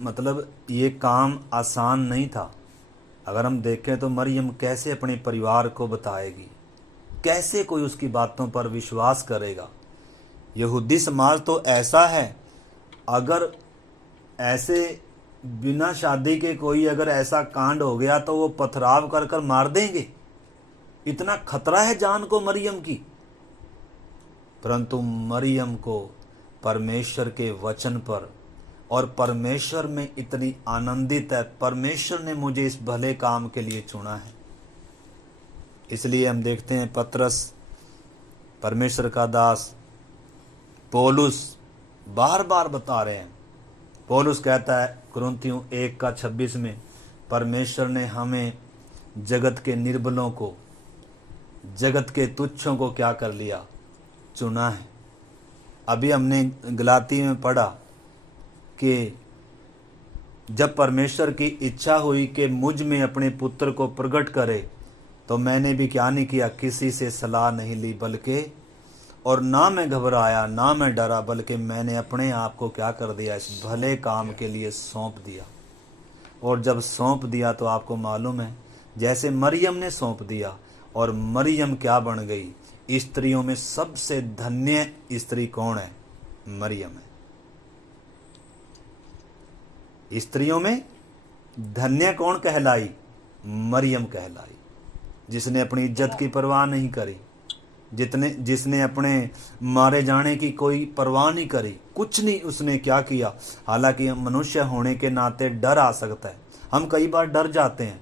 मतलब ये काम आसान नहीं था। अगर हम देखें तो मरियम कैसे अपने परिवार को बताएगी, कैसे कोई उसकी बातों पर विश्वास करेगा। यहूदी समाज तो ऐसा है, अगर ऐसे बिना शादी के कोई अगर ऐसा कांड हो गया तो वो पथराव कर कर मार देंगे, इतना खतरा है जान को मरियम की। परंतु मरियम को परमेश्वर के वचन पर और परमेश्वर में इतनी आनंदित है, परमेश्वर ने मुझे इस भले काम के लिए चुना है। इसलिए हम देखते हैं पतरस, परमेश्वर का दास पौलुस बार बार बता रहे हैं। पौलुस कहता है कुरिन्थियों 1:26 में, परमेश्वर ने हमें जगत के निर्बलों को, जगत के तुच्छों को क्या कर लिया, चुना है। अभी हमने गलाती में पढ़ा कि जब परमेश्वर की इच्छा हुई कि मुझ में अपने पुत्र को प्रकट करे, तो मैंने भी क्या नहीं किया, किसी से सलाह नहीं ली, बल्कि और ना मैं घबराया ना मैं डरा, बल्कि मैंने अपने आप को क्या कर दिया, इस भले काम के लिए सौंप दिया। और जब सौंप दिया तो आपको मालूम है, जैसे मरियम ने सौंप दिया, और मरियम क्या बन गई, स्त्रियों में सबसे धन्य स्त्री कौन है, मरियम है। स्त्रियों में धन्य कौन कहलाई, मरियम कहलाई, जिसने अपनी इज्जत की परवाह नहीं करी, जिसने अपने मारे जाने की कोई परवाह नहीं करी, कुछ नहीं उसने क्या किया। हालांकि मनुष्य होने के नाते डर आ सकता है, हम कई बार डर जाते हैं,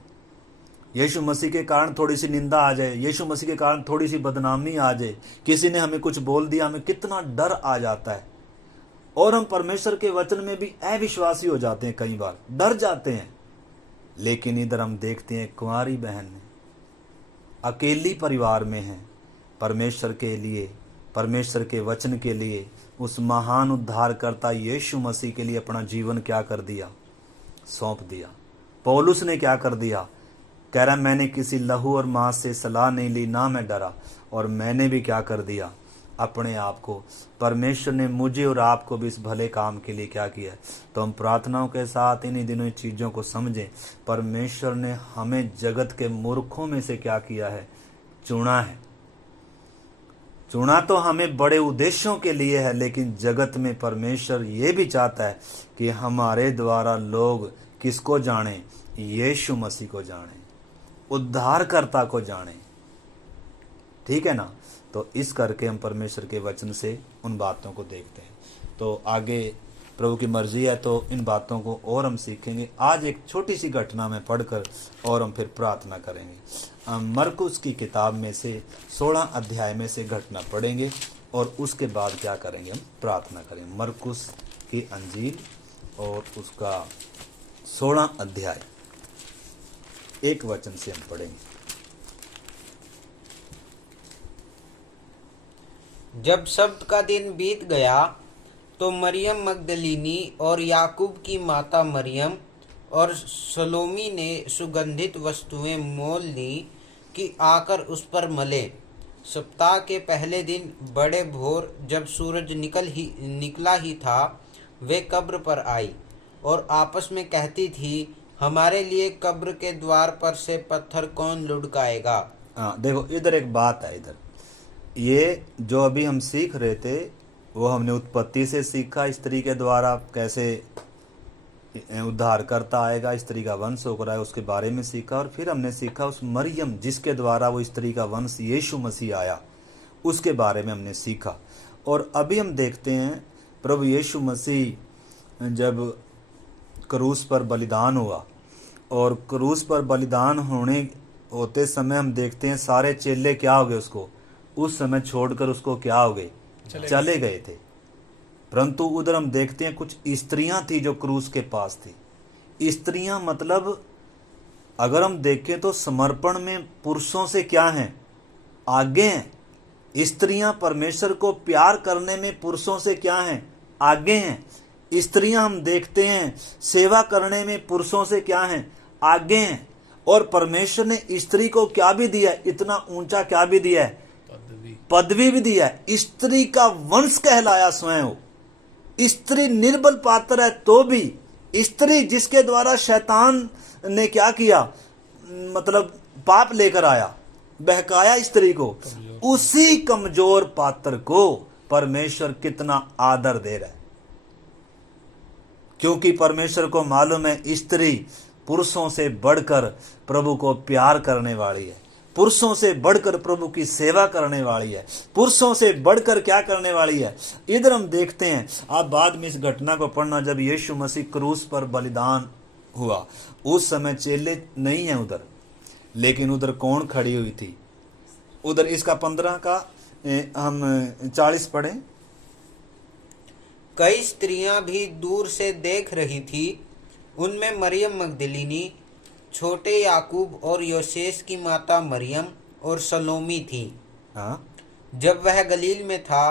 यीशु मसीह के कारण थोड़ी सी निंदा आ जाए, यीशु मसीह के कारण थोड़ी सी बदनामी आ जाए, किसी ने हमें कुछ बोल दिया, हमें कितना डर आ जाता है। और हम परमेश्वर के वचन में भी अविश्वासी हो जाते हैं, कई बार डर जाते हैं। लेकिन इधर हम देखते हैं कुंवारी बहन ने अकेली परिवार में है, परमेश्वर के लिए, परमेश्वर के वचन के लिए, उस महान उद्धारकर्ता यीशु मसीह के लिए अपना जीवन क्या कर दिया, सौंप दिया। पौलुस ने क्या कर दिया, कह रहा मैंने किसी लहू और मांस से सलाह नहीं ली, ना मैं डरा, और मैंने भी क्या कर दिया, अपने आप को, परमेश्वर ने मुझे और आपको भी इस भले काम के लिए क्या किया है। तो हम प्रार्थनाओं के साथ इन्हीं दिनों इन चीज़ों को समझें। परमेश्वर ने हमें जगत के मूर्खों में से क्या किया है, चुना है। चुना तो हमें बड़े उद्देश्यों के लिए है, लेकिन जगत में परमेश्वर ये भी चाहता है कि हमारे द्वारा लोग किसको जाने, यीशु मसीह को जाने, उद्धारकर्ता को जाने। ठीक है ना। तो इस करके हम परमेश्वर के वचन से उन बातों को देखते हैं। तो आगे प्रभु की मर्जी है तो इन बातों को और हम सीखेंगे। आज एक छोटी सी घटना में पढ़कर और हम फिर प्रार्थना करेंगे। मरकुस की किताब में से 16 अध्याय में से घटना पढ़ेंगे और उसके बाद क्या करेंगे, हम प्रार्थना करेंगे। मरकुस की अंजील और उसका 16 अध्याय एक वचन से हम पढ़ेंगे। जब सब्त का दिन बीत गया तो मरियम मगदलीनी और याकूब की माता मरियम और सलोमी ने सुगंधित वस्तुएं मोल ली कि आकर उस पर मले। सप्ताह के पहले दिन बड़े भोर जब सूरज निकला ही था, वे कब्र पर आई और आपस में कहती थी, हमारे लिए कब्र के द्वार पर से पत्थर कौन लुढ़काएगा। हाँ देखो, इधर एक बात है। इधर ये जो अभी हम सीख रहे थे वो हमने उत्पत्ति से सीखा, स्त्री के द्वारा कैसे उद्धारकर्ता आएगा, स्त्री का वंश होकर आया, उसके बारे में सीखा। और फिर हमने सीखा उस मरियम जिसके द्वारा वो स्त्री का वंश यीशु मसीह आया, उसके बारे में हमने सीखा। और अभी हम देखते हैं प्रभु यीशु मसीह जब क्रूस पर बलिदान हुआ, और क्रूस पर बलिदान होते समय हम देखते हैं सारे चेले क्या हो गए, उसको उस समय छोड़कर उसको क्या हो गए, चले गए थे। परंतु उधर हम देखते हैं कुछ स्त्रियां थी जो क्रूस के पास थी। स्त्रियां मतलब अगर हम देखें तो समर्पण में पुरुषों से क्या हैं, आगे हैं। स्त्रियां परमेश्वर को प्यार करने में पुरुषों से क्या हैं, आगे हैं। स्त्रियां हम देखते हैं सेवा करने में पुरुषों से क्या हैं, आगे हैं। और परमेश्वर ने स्त्री को क्या भी दिया, इतना ऊंचा क्या भी दिया है, पदवी भी दिया है। स्त्री का वंश कहलाया स्वयं हो। स्त्री निर्बल पात्र है तो भी, स्त्री जिसके द्वारा शैतान ने क्या किया, मतलब पाप लेकर आया, बहकाया स्त्री को, उसी कमजोर पात्र को परमेश्वर कितना आदर दे रहा है। क्योंकि परमेश्वर को मालूम है स्त्री पुरुषों से बढ़कर प्रभु को प्यार करने वाली है, पुरुषों से बढ़कर प्रभु की सेवा करने वाली है, पुरुषों से बढ़कर क्या करने वाली है। इधर हम देखते हैं, आप बाद में इस घटना को पढ़ना, जब यीशु मसीह क्रूस पर बलिदान हुआ उस समय चेले नहीं है उधर, लेकिन उधर कौन खड़ी हुई थी। उधर इसका 15 का हम 40 पढ़ें। कई स्त्रियां भी दूर से देख रही थी, उनमें मरियम मगदलीनी, छोटे याकूब और योसेस की माता मरियम और सलोमी थी। हाँ, जब वह गलील में था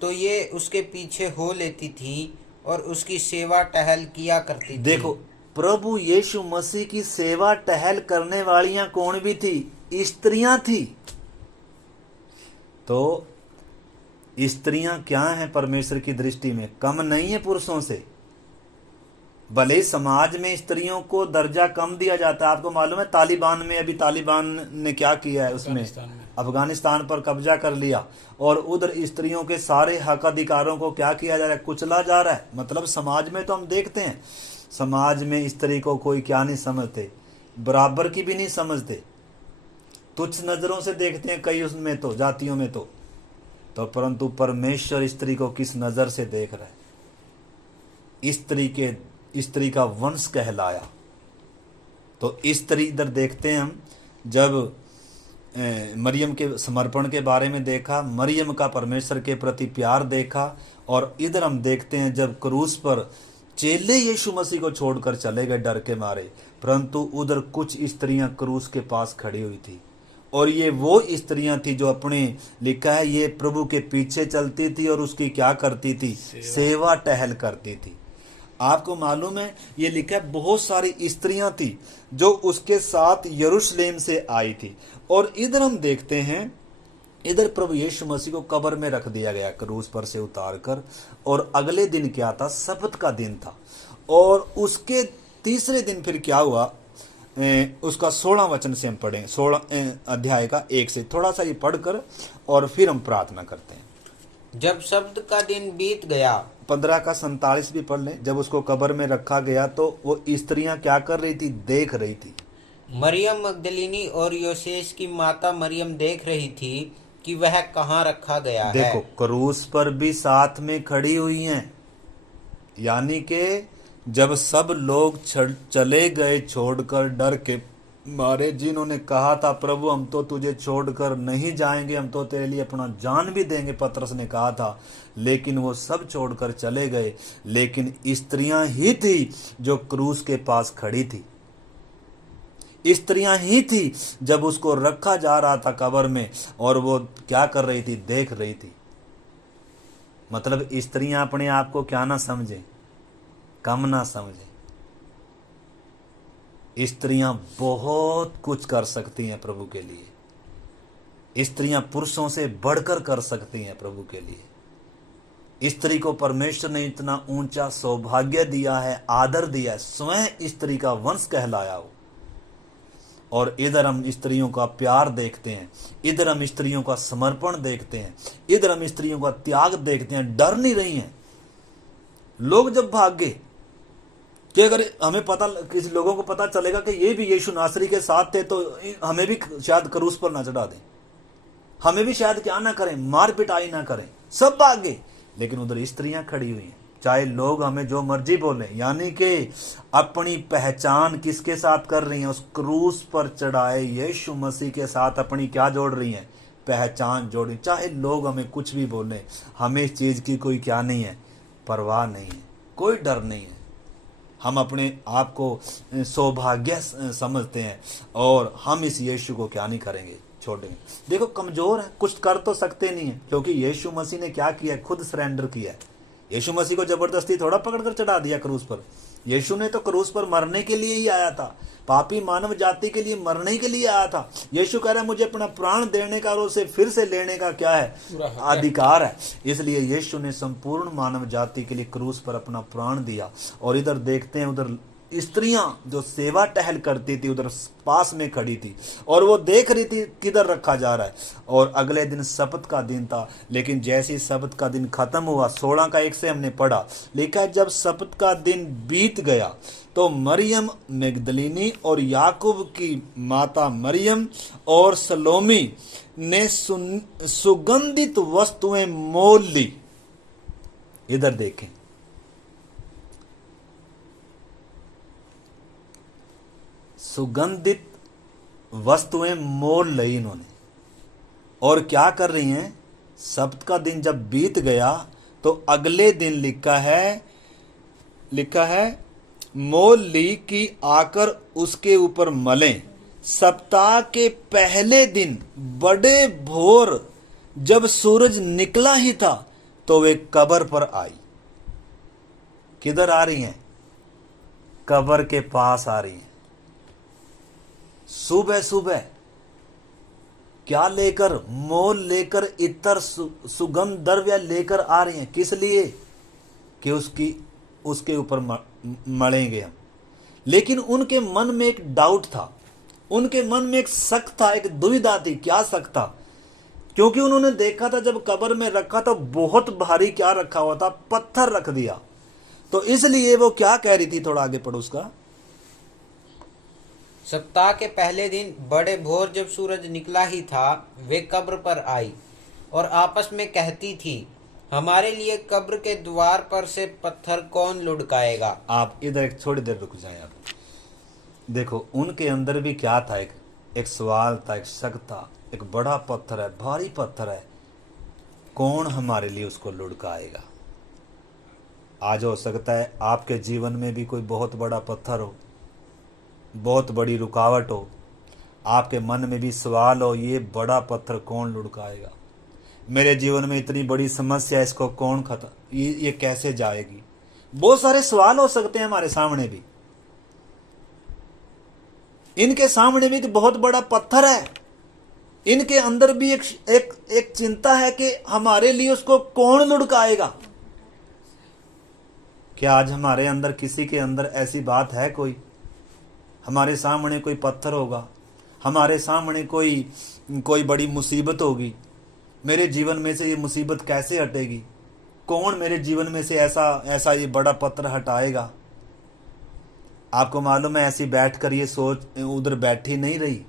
तो ये उसके पीछे हो लेती थी और उसकी सेवा टहल किया करती थी। देखो प्रभु यीशु मसीह की सेवा टहल करने वालियां कौन भी थी, स्त्रियां थी। तो स्त्रियां क्या हैं परमेश्वर की दृष्टि में, कम नहीं है पुरुषों से। भले समाज में स्त्रियों को दर्जा कम दिया जाता है। आपको मालूम है तालिबान में, अभी तालिबान ने क्या किया है, उसमें अफगानिस्तान पर कब्जा कर लिया और उधर स्त्रियों के सारे हक अधिकारों को क्या किया जा रहा है, कुचला जा रहा है। मतलब समाज में तो हम देखते हैं, समाज में स्त्री को कोई क्या नहीं समझते, बराबर की भी नहीं समझते, तुच्छ नजरों से देखते हैं कई उसमें तो जातियों में तो परंतु परमेश्वर स्त्री को किस नजर से देख रहा है, स्त्री का वंश कहलाया। तो स्त्री इधर देखते हैं हम जब मरियम के समर्पण के बारे में देखा, मरियम का परमेश्वर के प्रति प्यार देखा, और इधर हम देखते हैं जब क्रूस पर चेले यीशु मसीह को छोड़कर चले गए डर के मारे, परंतु उधर कुछ स्त्रियां क्रूस के पास खड़ी हुई थी, और ये वो स्त्रियां थी जो अपने, लिखा है, ये प्रभु के पीछे चलती थी और उसकी क्या करती थी, सेवा टहल करती थी। आपको मालूम है, ये लिखा है बहुत सारी स्त्रियां थी जो उसके साथ यरूशलेम से आई थी। और इधर हम देखते हैं, इधर प्रभु यीशु मसीह को कब्र में रख दिया गया क्रूस पर से उतार कर, और अगले दिन क्या था, सब्त का दिन था। और उसके तीसरे दिन फिर क्या हुआ, उसका 16 वचन से हम पढ़ें, 16 अध्याय का 1 से थोड़ा सा ये पढ़कर और फिर हम प्रार्थना करते हैं। जब सब्त का दिन बीत गया, 15 का 47 भी पढ़ लें। जब उसको कब्र में रखा गया तो वो स्त्रियां क्या कर रही थी, देख रही थी। मरियम मगदलिनी और योसेस की माता मरियम देख रही थी कि वह कहाँ रखा गया है। देखो, क्रूस पर भी साथ में खड़ी हुई हैं, यानी कि जब सब लोग चले गए छोड़कर डर के मारे, जिन्होंने कहा था प्रभु हम तो तुझे छोड़कर नहीं जाएंगे, हम तो तेरे लिए अपना जान भी देंगे, पतरस ने कहा था, लेकिन वो सब छोड़कर चले गए। लेकिन स्त्रियां ही थी जो क्रूस के पास खड़ी थी, स्त्रियां ही थी जब उसको रखा जा रहा था कब्र में, और वो क्या कर रही थी, देख रही थी। मतलब स्त्रियां अपने आप को क्या ना समझे, कम ना समझे। स्त्रियां बहुत कुछ कर सकती हैं प्रभु के लिए, स्त्रियां पुरुषों से बढ़कर कर सकती हैं प्रभु के लिए। स्त्री को परमेश्वर ने इतना ऊंचा सौभाग्य दिया है, आदर दिया है, स्वयं स्त्री का वंश कहलाया हो। और इधर हम स्त्रियों का प्यार देखते हैं, इधर हम स्त्रियों का समर्पण देखते हैं, इधर हम स्त्रियों का त्याग देखते हैं। डर नहीं रही हैं। लोग जब भाग गए कि अगर हमें पता, किसी लोगों को पता चलेगा कि ये भी यीशु नासरी के साथ थे, तो हमें भी शायद क्रूस पर ना चढ़ा दें, हमें भी शायद क्या ना करें, मार पिटाई ना करें। सब भाग गए, लेकिन उधर स्त्रियां खड़ी हुई हैं। चाहे लोग हमें जो मर्जी बोले, यानी कि अपनी पहचान किसके साथ कर रही हैं, उस क्रूस पर चढ़ाए यीशु मसीह के साथ अपनी क्या जोड़ रही हैं, पहचान जोड़ी। चाहे लोग हमें कुछ भी बोले, हमें इस चीज की कोई क्या नहीं है, परवाह नहीं है, कोई डर नहीं है। हम अपने आप को सौभाग्य समझते हैं, और हम इस यीशु को क्या नहीं करेंगे, छोड़ेंगे। देखो, कमजोर है, कुछ कर तो सकते नहीं है, क्योंकि यीशु मसीह ने क्या किया, खुद सरेंडर किया है। यीशु मसीह को जबरदस्ती थोड़ा पकड़कर चढ़ा दिया क्रूस पर। यीशु ने तो क्रूस पर मरने के लिए ही आया था, पापी मानव जाति के लिए मरने के लिए आया था। यीशु कह रहा है मुझे अपना प्राण देने का और उसे फिर से लेने का क्या है, अधिकार है। इसलिए यीशु ने संपूर्ण मानव जाति के लिए क्रूस पर अपना प्राण दिया। और इधर देखते हैं, उधर स्त्रियां जो सेवा टहल करती थी उधर पास में खड़ी थी, और वो देख रही थी किधर रखा जा रहा है। और अगले दिन सब्त का दिन था, लेकिन जैसे ही सब्त का दिन खत्म हुआ, 16 का 1 से हमने पढ़ा, लिखा है जब सब्त का दिन बीत गया तो मरियम मगदलिनी और याकूब की माता मरियम और सलोमी ने सुगंधित वस्तुएं मोल ली। इधर देखें, सुगंधित वस्तुएं मोल ली इन्होंने, और क्या कर रही हैं, सब्त का दिन जब बीत गया तो अगले दिन लिखा है मोल ली कि आकर उसके ऊपर मलें। सप्ताह के पहले दिन बड़े भोर जब सूरज निकला ही था तो वे कब्र पर आई। किधर आ रही हैं, कब्र के पास आ रही हैं। सुबह सुबह क्या लेकर, मोल लेकर, इतर सुगंध द्रव्य लेकर आ रही हैं। किस लिए, कि उसके ऊपर मलेंगे हम। लेकिन उनके मन में एक डाउट था, उनके मन में एक शक था, एक दुविधा थी। क्या शक था, क्योंकि उन्होंने देखा था जब कब्र में रखा तो बहुत भारी क्या रखा हुआ था, पत्थर रख दिया। तो इसलिए वो क्या कह रही थी, थोड़ा आगे पढ़ो उसका। सप्ताह के पहले दिन बड़े भोर जब सूरज निकला ही था, वे कब्र पर आई और आपस में कहती थी, हमारे लिए कब्र के द्वार पर से पत्थर कौन लुढ़काएगा। आप इधर एक थोड़ी देर रुक जाएं। आप देखो, उनके अंदर भी क्या था, एक एक सवाल था, एक शक था, एक बड़ा पत्थर है, भारी पत्थर है, कौन हमारे लिए उसको लुढ़काएगा। आज हो सकता है आपके जीवन में भी कोई बहुत बड़ा पत्थर हो, बहुत बड़ी रुकावट हो, आपके मन में भी सवाल हो, ये बड़ा पत्थर कौन लुढ़काएगा, मेरे जीवन में इतनी बड़ी समस्या, इसको कौन खत्म, ये कैसे जाएगी। बहुत सारे सवाल हो सकते हैं हमारे सामने भी। इनके सामने भी एक बहुत बड़ा पत्थर है, इनके अंदर भी एक चिंता है कि हमारे लिए उसको कौन लुढ़काएगा। क्या आज हमारे अंदर किसी के अंदर ऐसी बात है? कोई हमारे सामने कोई पत्थर होगा, हमारे सामने कोई बड़ी मुसीबत होगी, मेरे जीवन में से ये मुसीबत कैसे हटेगी, कौन मेरे जीवन में से ऐसा ये बड़ा पत्थर हटाएगा। आपको मालूम है, ऐसी बैठकर ये सोच उधर बैठी नहीं रही,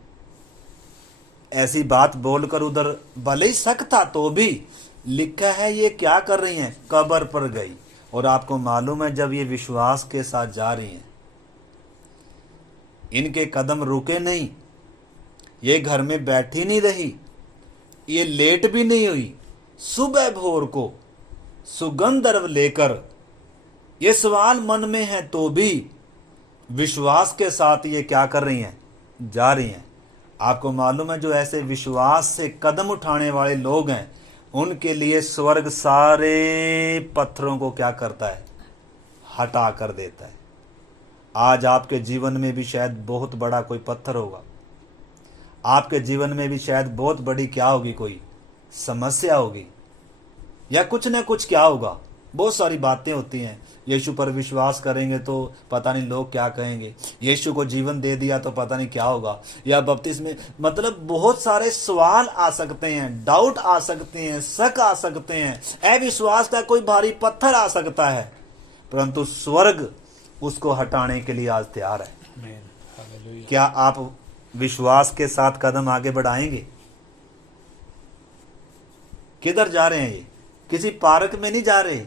ऐसी बात बोलकर उधर भले ही शक था तो भी लिखा है ये क्या कर रही हैं, कब्र पर गई। और आपको मालूम है, जब ये विश्वास के साथ जा रही हैं, इनके कदम रुके नहीं, ये घर में बैठी नहीं रही, ये लेट भी नहीं हुई, सुबह भोर को सुगंध द्रव लेकर, ये सवाल मन में है तो भी विश्वास के साथ ये क्या कर रही हैं, जा रही हैं। आपको मालूम है, जो ऐसे विश्वास से कदम उठाने वाले लोग हैं, उनके लिए स्वर्ग सारे पत्थरों को क्या करता है, हटा कर देता है। आज आपके जीवन में भी शायद बहुत बड़ा कोई पत्थर होगा, आपके जीवन में भी शायद बहुत बड़ी क्या होगी, कोई समस्या होगी, या कुछ न कुछ क्या होगा। बहुत सारी बातें होती हैं, यीशु पर विश्वास करेंगे तो पता नहीं लोग क्या कहेंगे, यीशु को जीवन दे दिया तो पता नहीं क्या होगा, या बपतिस्मे, मतलब बहुत सारे सवाल आ सकते हैं, डाउट आ सकते हैं, शक आ सकते हैं, अविश्वास का कोई भारी पत्थर आ सकता है, परंतु स्वर्ग उसको हटाने के लिए आज तैयार है। क्या आप विश्वास के साथ कदम आगे बढ़ाएंगे? किधर जा रहे हैं ये? किसी पार्क में नहीं जा रहे,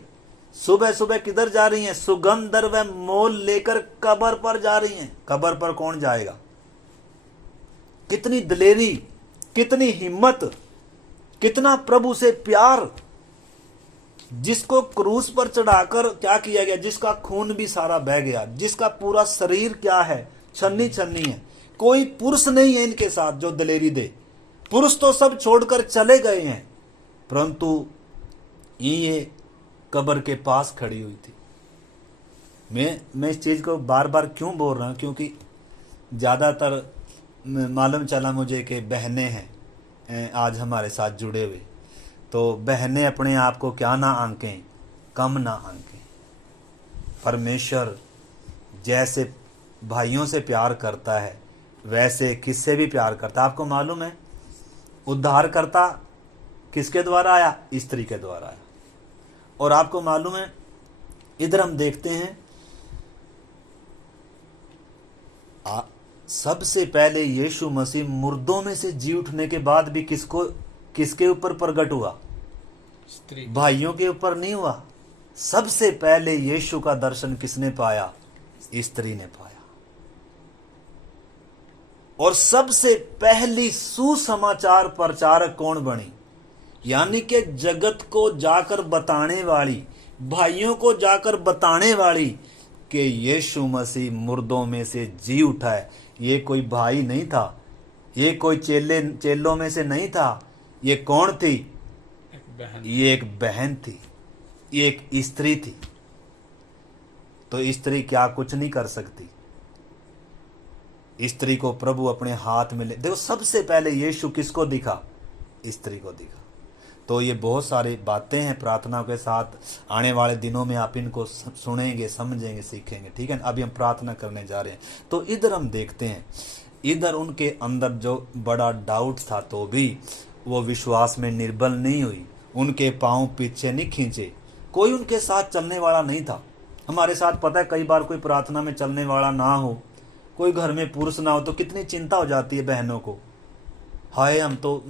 सुबह सुबह किधर जा रही हैं? सुगंध द्रव्य मोल लेकर कब्र पर जा रही हैं। कब्र पर कौन जाएगा? कितनी दिलेरी, कितनी हिम्मत, कितना प्रभु से प्यार, जिसको क्रूस पर चढ़ाकर क्या किया गया, जिसका खून भी सारा बह गया, जिसका पूरा शरीर क्या है, छन्नी छन्नी है। कोई पुरुष नहीं है इनके साथ जो दिलेरी दे। पुरुष तो सब छोड़कर चले गए हैं, परंतु ये कब्र के पास खड़ी हुई थी। मैं इस चीज को बार बार क्यों बोल रहा हूं, क्योंकि ज्यादातर मालूम चला मुझे कि बहनें हैं आज हमारे साथ जुड़े हुए, तो बहनें अपने आप को क्या ना आंकें, कम ना आंकें। परमेश्वर जैसे भाइयों से प्यार करता है, वैसे किससे भी प्यार करता है। आपको मालूम है, उद्धारकर्ता किसके द्वारा आया? स्त्री के द्वारा आया। और आपको मालूम है, इधर हम देखते हैं, सबसे पहले यीशु मसीह मुर्दों में से जी उठने के बाद भी किसके ऊपर प्रकट हुआ? स्त्री। भाइयों के ऊपर नहीं हुआ। सबसे पहले यीशु का दर्शन किसने पाया? स्त्री ने पाया। और सबसे पहली सुसमाचार प्रचारक कौन बनी? यानी कि जगत को जाकर बताने वाली, भाइयों को जाकर बताने वाली कि यीशु मसीह मुर्दों में से जी उठा है। ये कोई भाई नहीं था, ये कोई चेलों में से नहीं था। ये कौन थी? ये एक बहन थी, ये एक स्त्री थी। तो स्त्री क्या कुछ नहीं कर सकती? स्त्री को प्रभु अपने हाथ में ले, देखो सबसे पहले यीशु किसको दिखा? स्त्री को दिखा। तो ये बहुत सारी बातें हैं, प्रार्थना के साथ आने वाले दिनों में आप इनको सुनेंगे, समझेंगे, सीखेंगे। ठीक है, अभी हम प्रार्थना करने जा रहे हैं। तो इधर हम देखते हैं, इधर उनके अंदर जो बड़ा डाउट था तो भी वो विश्वास में निर्बल नहीं हुई, उनके पांव पीछे नहीं खींचे, कोई उनके साथ चलने वाला नहीं था। हमारे साथ पता है, कई बार कोई प्रार्थना में चलने वाला ना हो, कोई घर में पुरुष ना हो, तो कितनी चिंता हो जाती है बहनों को। हाय, हम तो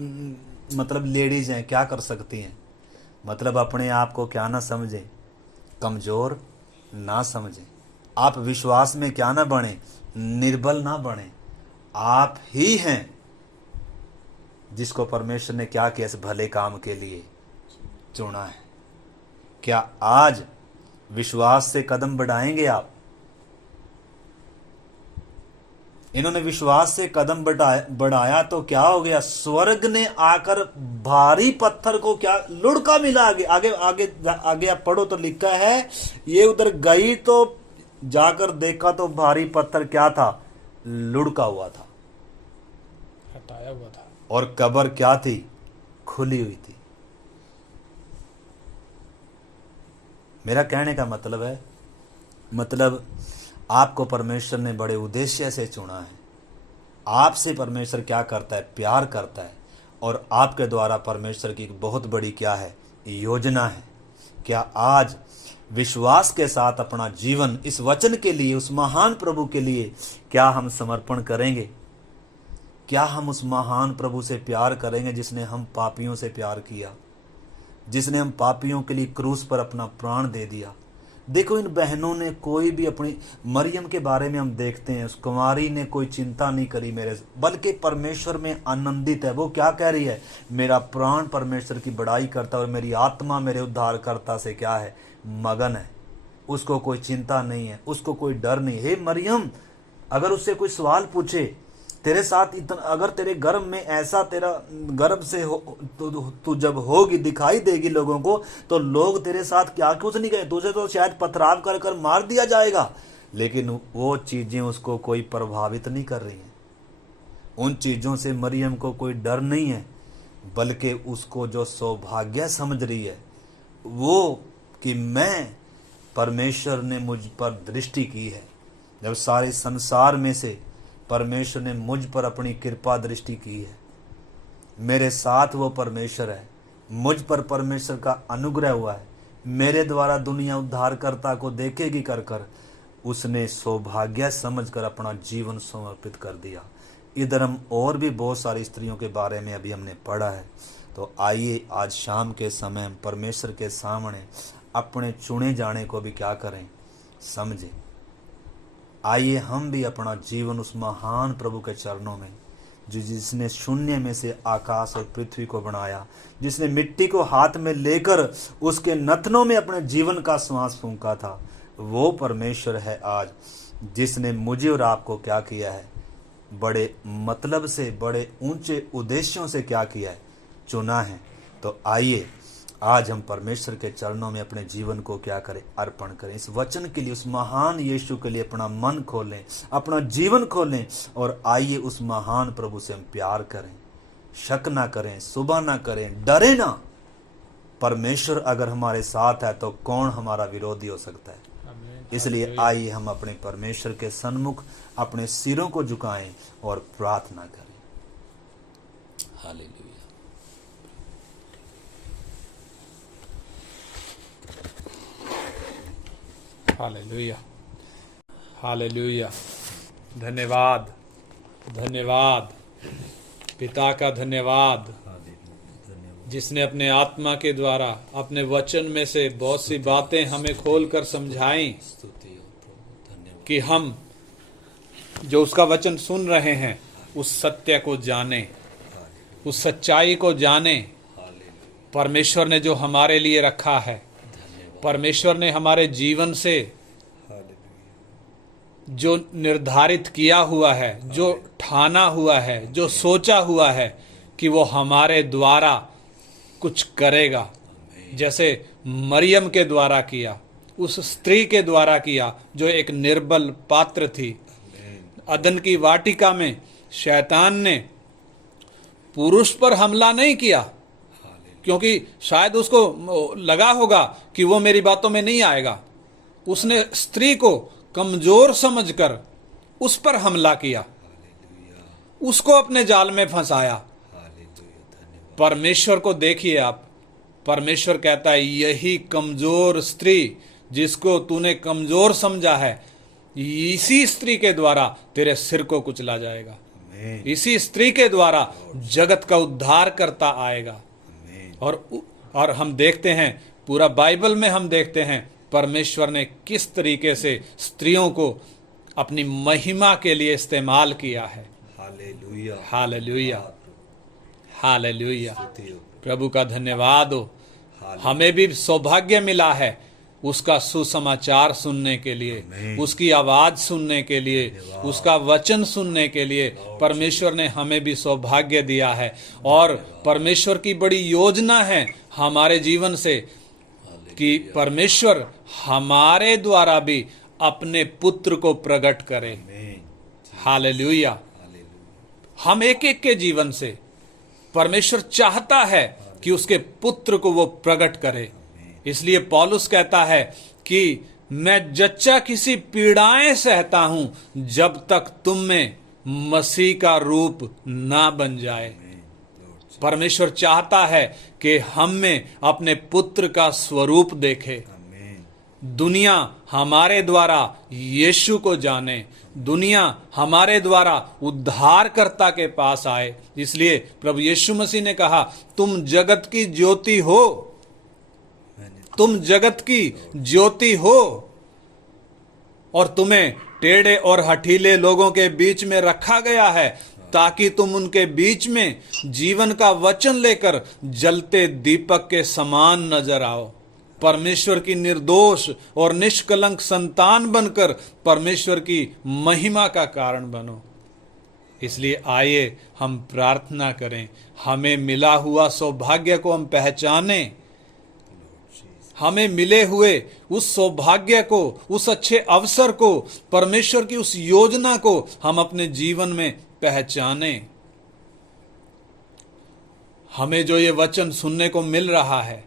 मतलब लेडीज हैं, क्या कर सकती हैं। मतलब अपने आप को क्या ना समझें, कमजोर ना समझें। आप विश्वास में क्या ना बने, निर्बल ना बने। आप ही हैं जिसको परमेश्वर ने क्या किया, इस भले काम के लिए चुना है। क्या आज विश्वास से कदम बढ़ाएंगे आप? इन्होंने विश्वास से कदम बढ़ाया तो क्या हो गया, स्वर्ग ने आकर भारी पत्थर को क्या लुढ़का मिला। आगे आगे आगे आगे आप पढ़ो तो लिखा है, ये उधर गई तो जाकर देखा तो भारी पत्थर क्या था, लुढ़का हुआ था, हटाया हुआ था, और कब्र क्या थी, खुली हुई थी। मेरा कहने का मतलब है, मतलब आपको परमेश्वर ने बड़े उद्देश्य से चुना है। आपसे परमेश्वर क्या करता है, प्यार करता है, और आपके द्वारा परमेश्वर की एक बहुत बड़ी क्या है, योजना है। क्या आज विश्वास के साथ अपना जीवन इस वचन के लिए, उस महान प्रभु के लिए क्या हम समर्पण करेंगे? क्या हम उस महान प्रभु से प्यार करेंगे जिसने हम पापियों से प्यार किया, जिसने हम पापियों के लिए क्रूस पर अपना प्राण दे दिया? देखो, इन बहनों ने कोई भी अपनी, मरियम के बारे में हम देखते हैं, उस कुमारी ने कोई चिंता नहीं करी मेरे, बल्कि परमेश्वर में आनंदित है। वो क्या कह रही है, मेरा प्राण परमेश्वर की बड़ाई करता है और मेरी आत्मा मेरे उद्धारकर्ता से क्या है, मगन है। उसको कोई चिंता नहीं है, उसको कोई डर नहीं। हे मरियम, अगर उससे कोई सवाल पूछे, तेरे साथ इतना, अगर तेरे गर्भ में ऐसा, तेरा गर्भ से हो तू जब होगी, दिखाई देगी लोगों को, तो लोग तेरे साथ क्या कुछ नहीं कहे, तुझे तो शायद पथराव कर कर मार दिया जाएगा। लेकिन वो चीजें उसको कोई प्रभावित नहीं कर रही हैं। उन चीजों से मरियम को कोई डर नहीं है, बल्कि उसको जो सौभाग्य समझ रही है वो कि मैं, परमेश्वर ने मुझ पर दृष्टि की है। जब सारे संसार में से परमेश्वर ने मुझ पर अपनी कृपा दृष्टि की है, मेरे साथ वो परमेश्वर है, मुझ पर परमेश्वर का अनुग्रह हुआ है, मेरे द्वारा दुनिया उद्धारकर्ता को देखेगी कर कर उसने सौभाग्य समझकर अपना जीवन समर्पित कर दिया। इधर हम और भी बहुत सारी स्त्रियों के बारे में अभी हमने पढ़ा है। तो आइए आज शाम के समय हम परमेश्वर के सामने अपने चुने जाने को भी क्या करें, समझें। आइए हम भी अपना जीवन उस महान प्रभु के चरणों में, जो जिसने शून्य में से आकाश और पृथ्वी को बनाया, जिसने मिट्टी को हाथ में लेकर उसके नथनों में अपने जीवन का श्वास फूंका था, वो परमेश्वर है आज, जिसने मुझे और आपको क्या किया है, बड़े मतलब से, बड़े ऊंचे उद्देश्यों से क्या किया है, चुना है। तो आइए आज हम परमेश्वर के चरणों में अपने जीवन को क्या करें, अर्पण करें। इस वचन के लिए, उस महान यीशु के लिए अपना मन खोलें, अपना जीवन खोलें, और आइए उस महान प्रभु से हम प्यार करें, शक ना करें, सुबह ना करें, डरे ना। परमेश्वर अगर हमारे साथ है तो कौन हमारा विरोधी हो सकता है। इसलिए आइए हम अपने परमेश्वर के सन्मुख अपने सिरों को झुकाएं और प्रार्थना करें। हालेलुया। Hallelujah, hallelujah. धन्यवाद, धन्यवाद पिता का, धन्यवाद जिसने अपने आत्मा के द्वारा अपने वचन में से बहुत सी बातें हमें खोलकर समझाई, कि हम जो उसका वचन सुन रहे हैं उस सत्य को जाने, उस सच्चाई को जाने। परमेश्वर ने जो हमारे लिए रखा है, परमेश्वर ने हमारे जीवन से जो निर्धारित किया हुआ है, जो ठाना हुआ है, जो सोचा हुआ है कि वो हमारे द्वारा कुछ करेगा, जैसे मरियम के द्वारा किया, उस स्त्री के द्वारा किया जो एक निर्बल पात्र थी। अदन की वाटिका में शैतान ने पुरुष पर हमला नहीं किया, क्योंकि शायद उसको लगा होगा कि वो मेरी बातों में नहीं आएगा। उसने स्त्री को कमजोर समझकर उस पर हमला किया, उसको अपने जाल में फंसाया। परमेश्वर को देखिए आप, परमेश्वर कहता है यही कमजोर स्त्री जिसको तूने कमजोर समझा है, इसी स्त्री के द्वारा तेरे सिर को कुचला जाएगा। इसी स्त्री के द्वारा जगत का उद्धार करता आएगा। और हम देखते हैं, पूरा बाइबल में हम देखते हैं परमेश्वर ने किस तरीके से स्त्रियों को अपनी महिमा के लिए इस्तेमाल किया है। Hallelujah, hallelujah, hallelujah. प्रभु का धन्यवाद हो। हमें भी सौभाग्य मिला है उसका सुसमाचार सुनने के लिए, उसकी आवाज सुनने के लिए, उसका वचन सुनने के लिए परमेश्वर ने हमें भी सौभाग्य दिया है। और परमेश्वर की बड़ी योजना है हमारे जीवन से कि परमेश्वर हमारे द्वारा भी अपने पुत्र को प्रकट करे। हालेलुया। हम एक एक के जीवन से परमेश्वर चाहता है कि उसके पुत्र को वो प्रकट करे। इसलिए पौलुस कहता है कि मैं जच्चा किसी पीड़ाएं सहता हूं जब तक तुम में मसीह का रूप ना बन जाए। परमेश्वर चाहता है कि हम में अपने पुत्र का स्वरूप देखे। दुनिया हमारे द्वारा यीशु को जाने, दुनिया हमारे द्वारा उद्धारकर्ता के पास आए। इसलिए प्रभु यीशु मसीह ने कहा, तुम जगत की ज्योति हो, तुम जगत की ज्योति हो, और तुम्हें टेढ़े और हठीले लोगों के बीच में रखा गया है ताकि तुम उनके बीच में जीवन का वचन लेकर जलते दीपक के समान नजर आओ। परमेश्वर की निर्दोष और निष्कलंक संतान बनकर परमेश्वर की महिमा का कारण बनो। इसलिए आइए हम प्रार्थना करें, हमें मिला हुआ सौभाग्य को हम पहचानें, हमें मिले हुए उस सौभाग्य को, उस अच्छे अवसर को, परमेश्वर की उस योजना को हम अपने जीवन में पहचानें। हमें जो ये वचन सुनने को मिल रहा है,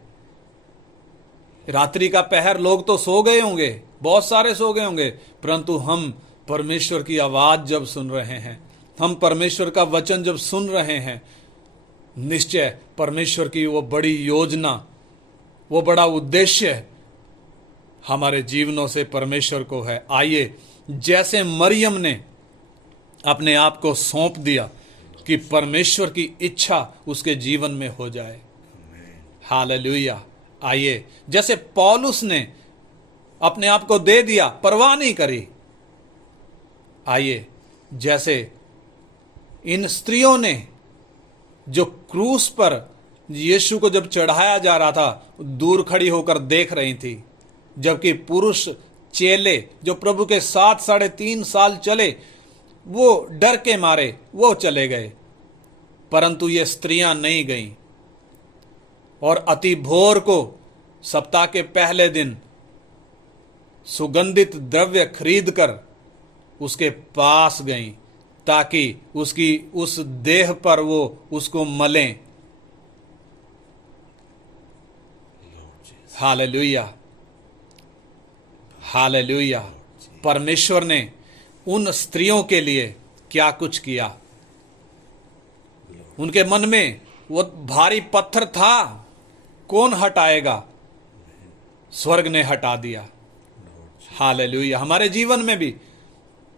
रात्रि का पहर लोग तो सो गए होंगे, बहुत सारे सो गए होंगे, परंतु हम परमेश्वर की आवाज जब सुन रहे हैं, हम परमेश्वर का वचन जब सुन रहे हैं, निश्चय परमेश्वर की वो बड़ी योजना, वो बड़ा उद्देश्य हमारे जीवनों से परमेश्वर को है। आइए, जैसे मरियम ने अपने आप को सौंप दिया कि परमेश्वर की इच्छा उसके जीवन में हो जाए। हालेलुया। आइए, जैसे पौलुस ने अपने आप को दे दिया, परवाह नहीं करी। आइए, जैसे इन स्त्रियों ने जो क्रूस पर यीशु को जब चढ़ाया जा रहा था, दूर खड़ी होकर देख रही थी, जबकि पुरुष चेले जो प्रभु के साथ 3.5 साल चले, वो डर के मारे वो चले गए, परंतु ये स्त्रियां नहीं गईं। और अति भोर को सप्ताह के पहले दिन सुगंधित द्रव्य खरीदकर उसके पास गईं ताकि उसकी उस देह पर वो उसको मलें। Hallelujah, hallelujah. परमेश्वर ने उन स्त्रियों के लिए क्या कुछ किया। उनके मन में वो भारी पत्थर था, कौन हटाएगा? स्वर्ग ने हटा दिया। हालेलुया। हमारे जीवन में भी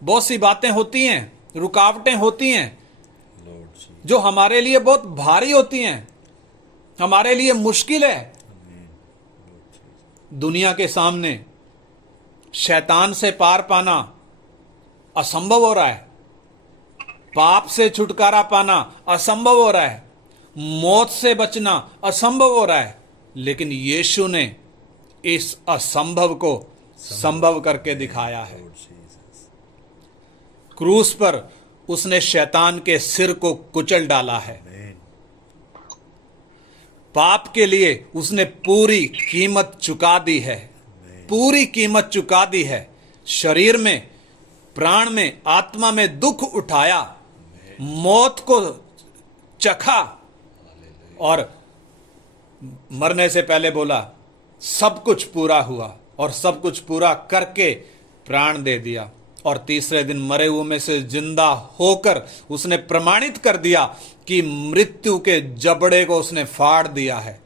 बहुत सी बातें होती हैं, रुकावटें होती हैं जो हमारे लिए बहुत भारी होती हैं, हमारे लिए मुश्किल है। दुनिया के सामने शैतान से पार पाना असंभव हो रहा है, पाप से छुटकारा पाना असंभव हो रहा है, मौत से बचना असंभव हो रहा है, लेकिन यीशु ने इस असंभव को संभव करके दिखाया है। क्रूस पर उसने शैतान के सिर को कुचल डाला है। पाप के लिए उसने पूरी कीमत चुका दी है, पूरी कीमत चुका दी है। शरीर में, प्राण में, आत्मा में दुख उठाया, मौत को चखा और मरने से पहले बोला सब कुछ पूरा हुआ, और सब कुछ पूरा करके प्राण दे दिया। और तीसरे दिन मरे हुए में से जिंदा होकर उसने प्रमाणित कर दिया कि मृत्यु के जबड़े को उसने फाड़ दिया है,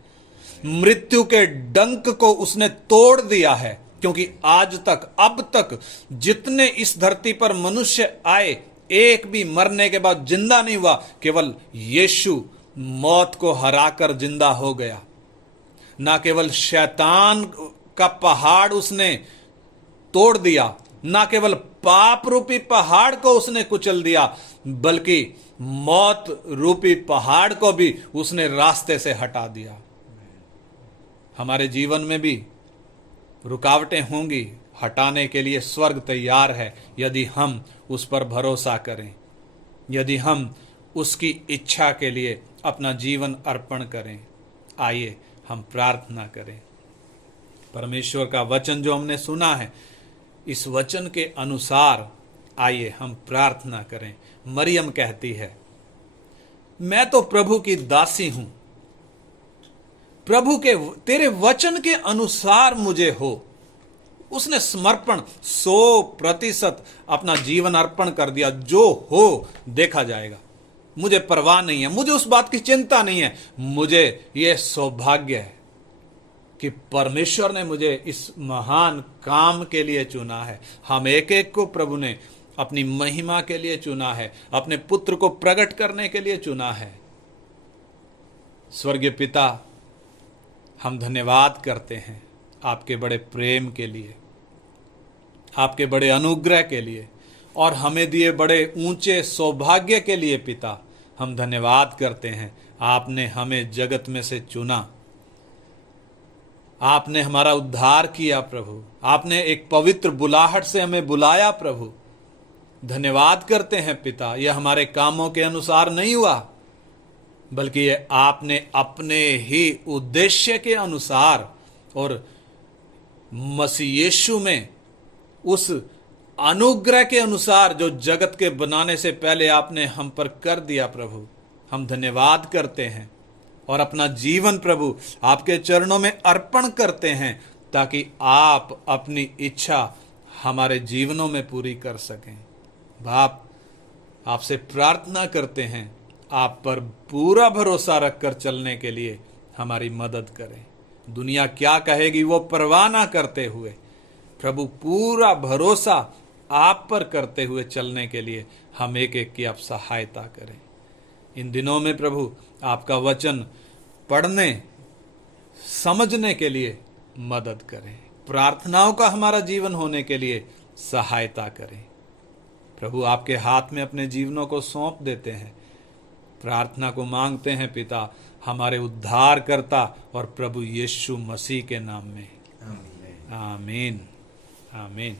मृत्यु के डंक को उसने तोड़ दिया है। क्योंकि आज तक, अब तक जितने इस धरती पर मनुष्य आए, एक भी मरने के बाद जिंदा नहीं हुआ। केवल यीशु मौत को हराकर जिंदा हो गया। ना केवल शैतान का पहाड़ उसने तोड़ दिया, ना केवल पाप रूपी पहाड़ को उसने कुचल दिया, बल्कि मौत रूपी पहाड़ को भी उसने रास्ते से हटा दिया। हमारे जीवन में भी रुकावटें होंगी, हटाने के लिए स्वर्ग तैयार है यदि हम उस पर भरोसा करें, यदि हम उसकी इच्छा के लिए अपना जीवन अर्पण करें। आइए हम प्रार्थना करें। परमेश्वर का वचन जो हमने सुना है, इस वचन के अनुसार आइए हम प्रार्थना करें। मरियम कहती है, मैं तो प्रभु की दासी हूं, प्रभु के तेरे वचन के अनुसार मुझे हो। उसने समर्पण 100% अपना जीवन अर्पण कर दिया। जो हो देखा जाएगा, मुझे परवाह नहीं है, मुझे उस बात की चिंता नहीं है। मुझे यह सौभाग्य है कि परमेश्वर ने मुझे इस महान काम के लिए चुना है। हम एक एक को प्रभु ने अपनी महिमा के लिए चुना है, अपने पुत्र को प्रकट करने के लिए चुना है। स्वर्गीय पिता, हम धन्यवाद करते हैं आपके बड़े प्रेम के लिए, आपके बड़े अनुग्रह के लिए और हमें दिए बड़े ऊंचे सौभाग्य के लिए। पिता, हम धन्यवाद करते हैं, आपने हमें जगत में से चुना, आपने हमारा उद्धार किया प्रभु, आपने एक पवित्र बुलाहट से हमें बुलाया प्रभु। धन्यवाद करते हैं पिता, यह हमारे कामों के अनुसार नहीं हुआ, बल्कि यह आपने अपने ही उद्देश्य के अनुसार और मसीह यीशु में उस अनुग्रह के अनुसार जो जगत के बनाने से पहले आपने हम पर कर दिया प्रभु। हम धन्यवाद करते हैं और अपना जीवन प्रभु आपके चरणों में अर्पण करते हैं, ताकि आप अपनी इच्छा हमारे जीवनों में पूरी कर सकें। बाप, आपसे प्रार्थना करते हैं, आप पर पूरा भरोसा रखकर चलने के लिए हमारी मदद करें। दुनिया क्या कहेगी वो परवाह ना करते हुए प्रभु पूरा भरोसा आप पर करते हुए चलने के लिए हम एक एक की आप सहायता करें। इन दिनों में प्रभु आपका वचन पढ़ने समझने के लिए मदद करें, प्रार्थनाओं का हमारा जीवन होने के लिए सहायता करें। प्रभु, आपके हाथ में अपने जीवनों को सौंप देते हैं, प्रार्थना को मांगते हैं पिता, हमारे उद्धारकर्ता और प्रभु यीशु मसीह के नाम में। आमीन, आमीन।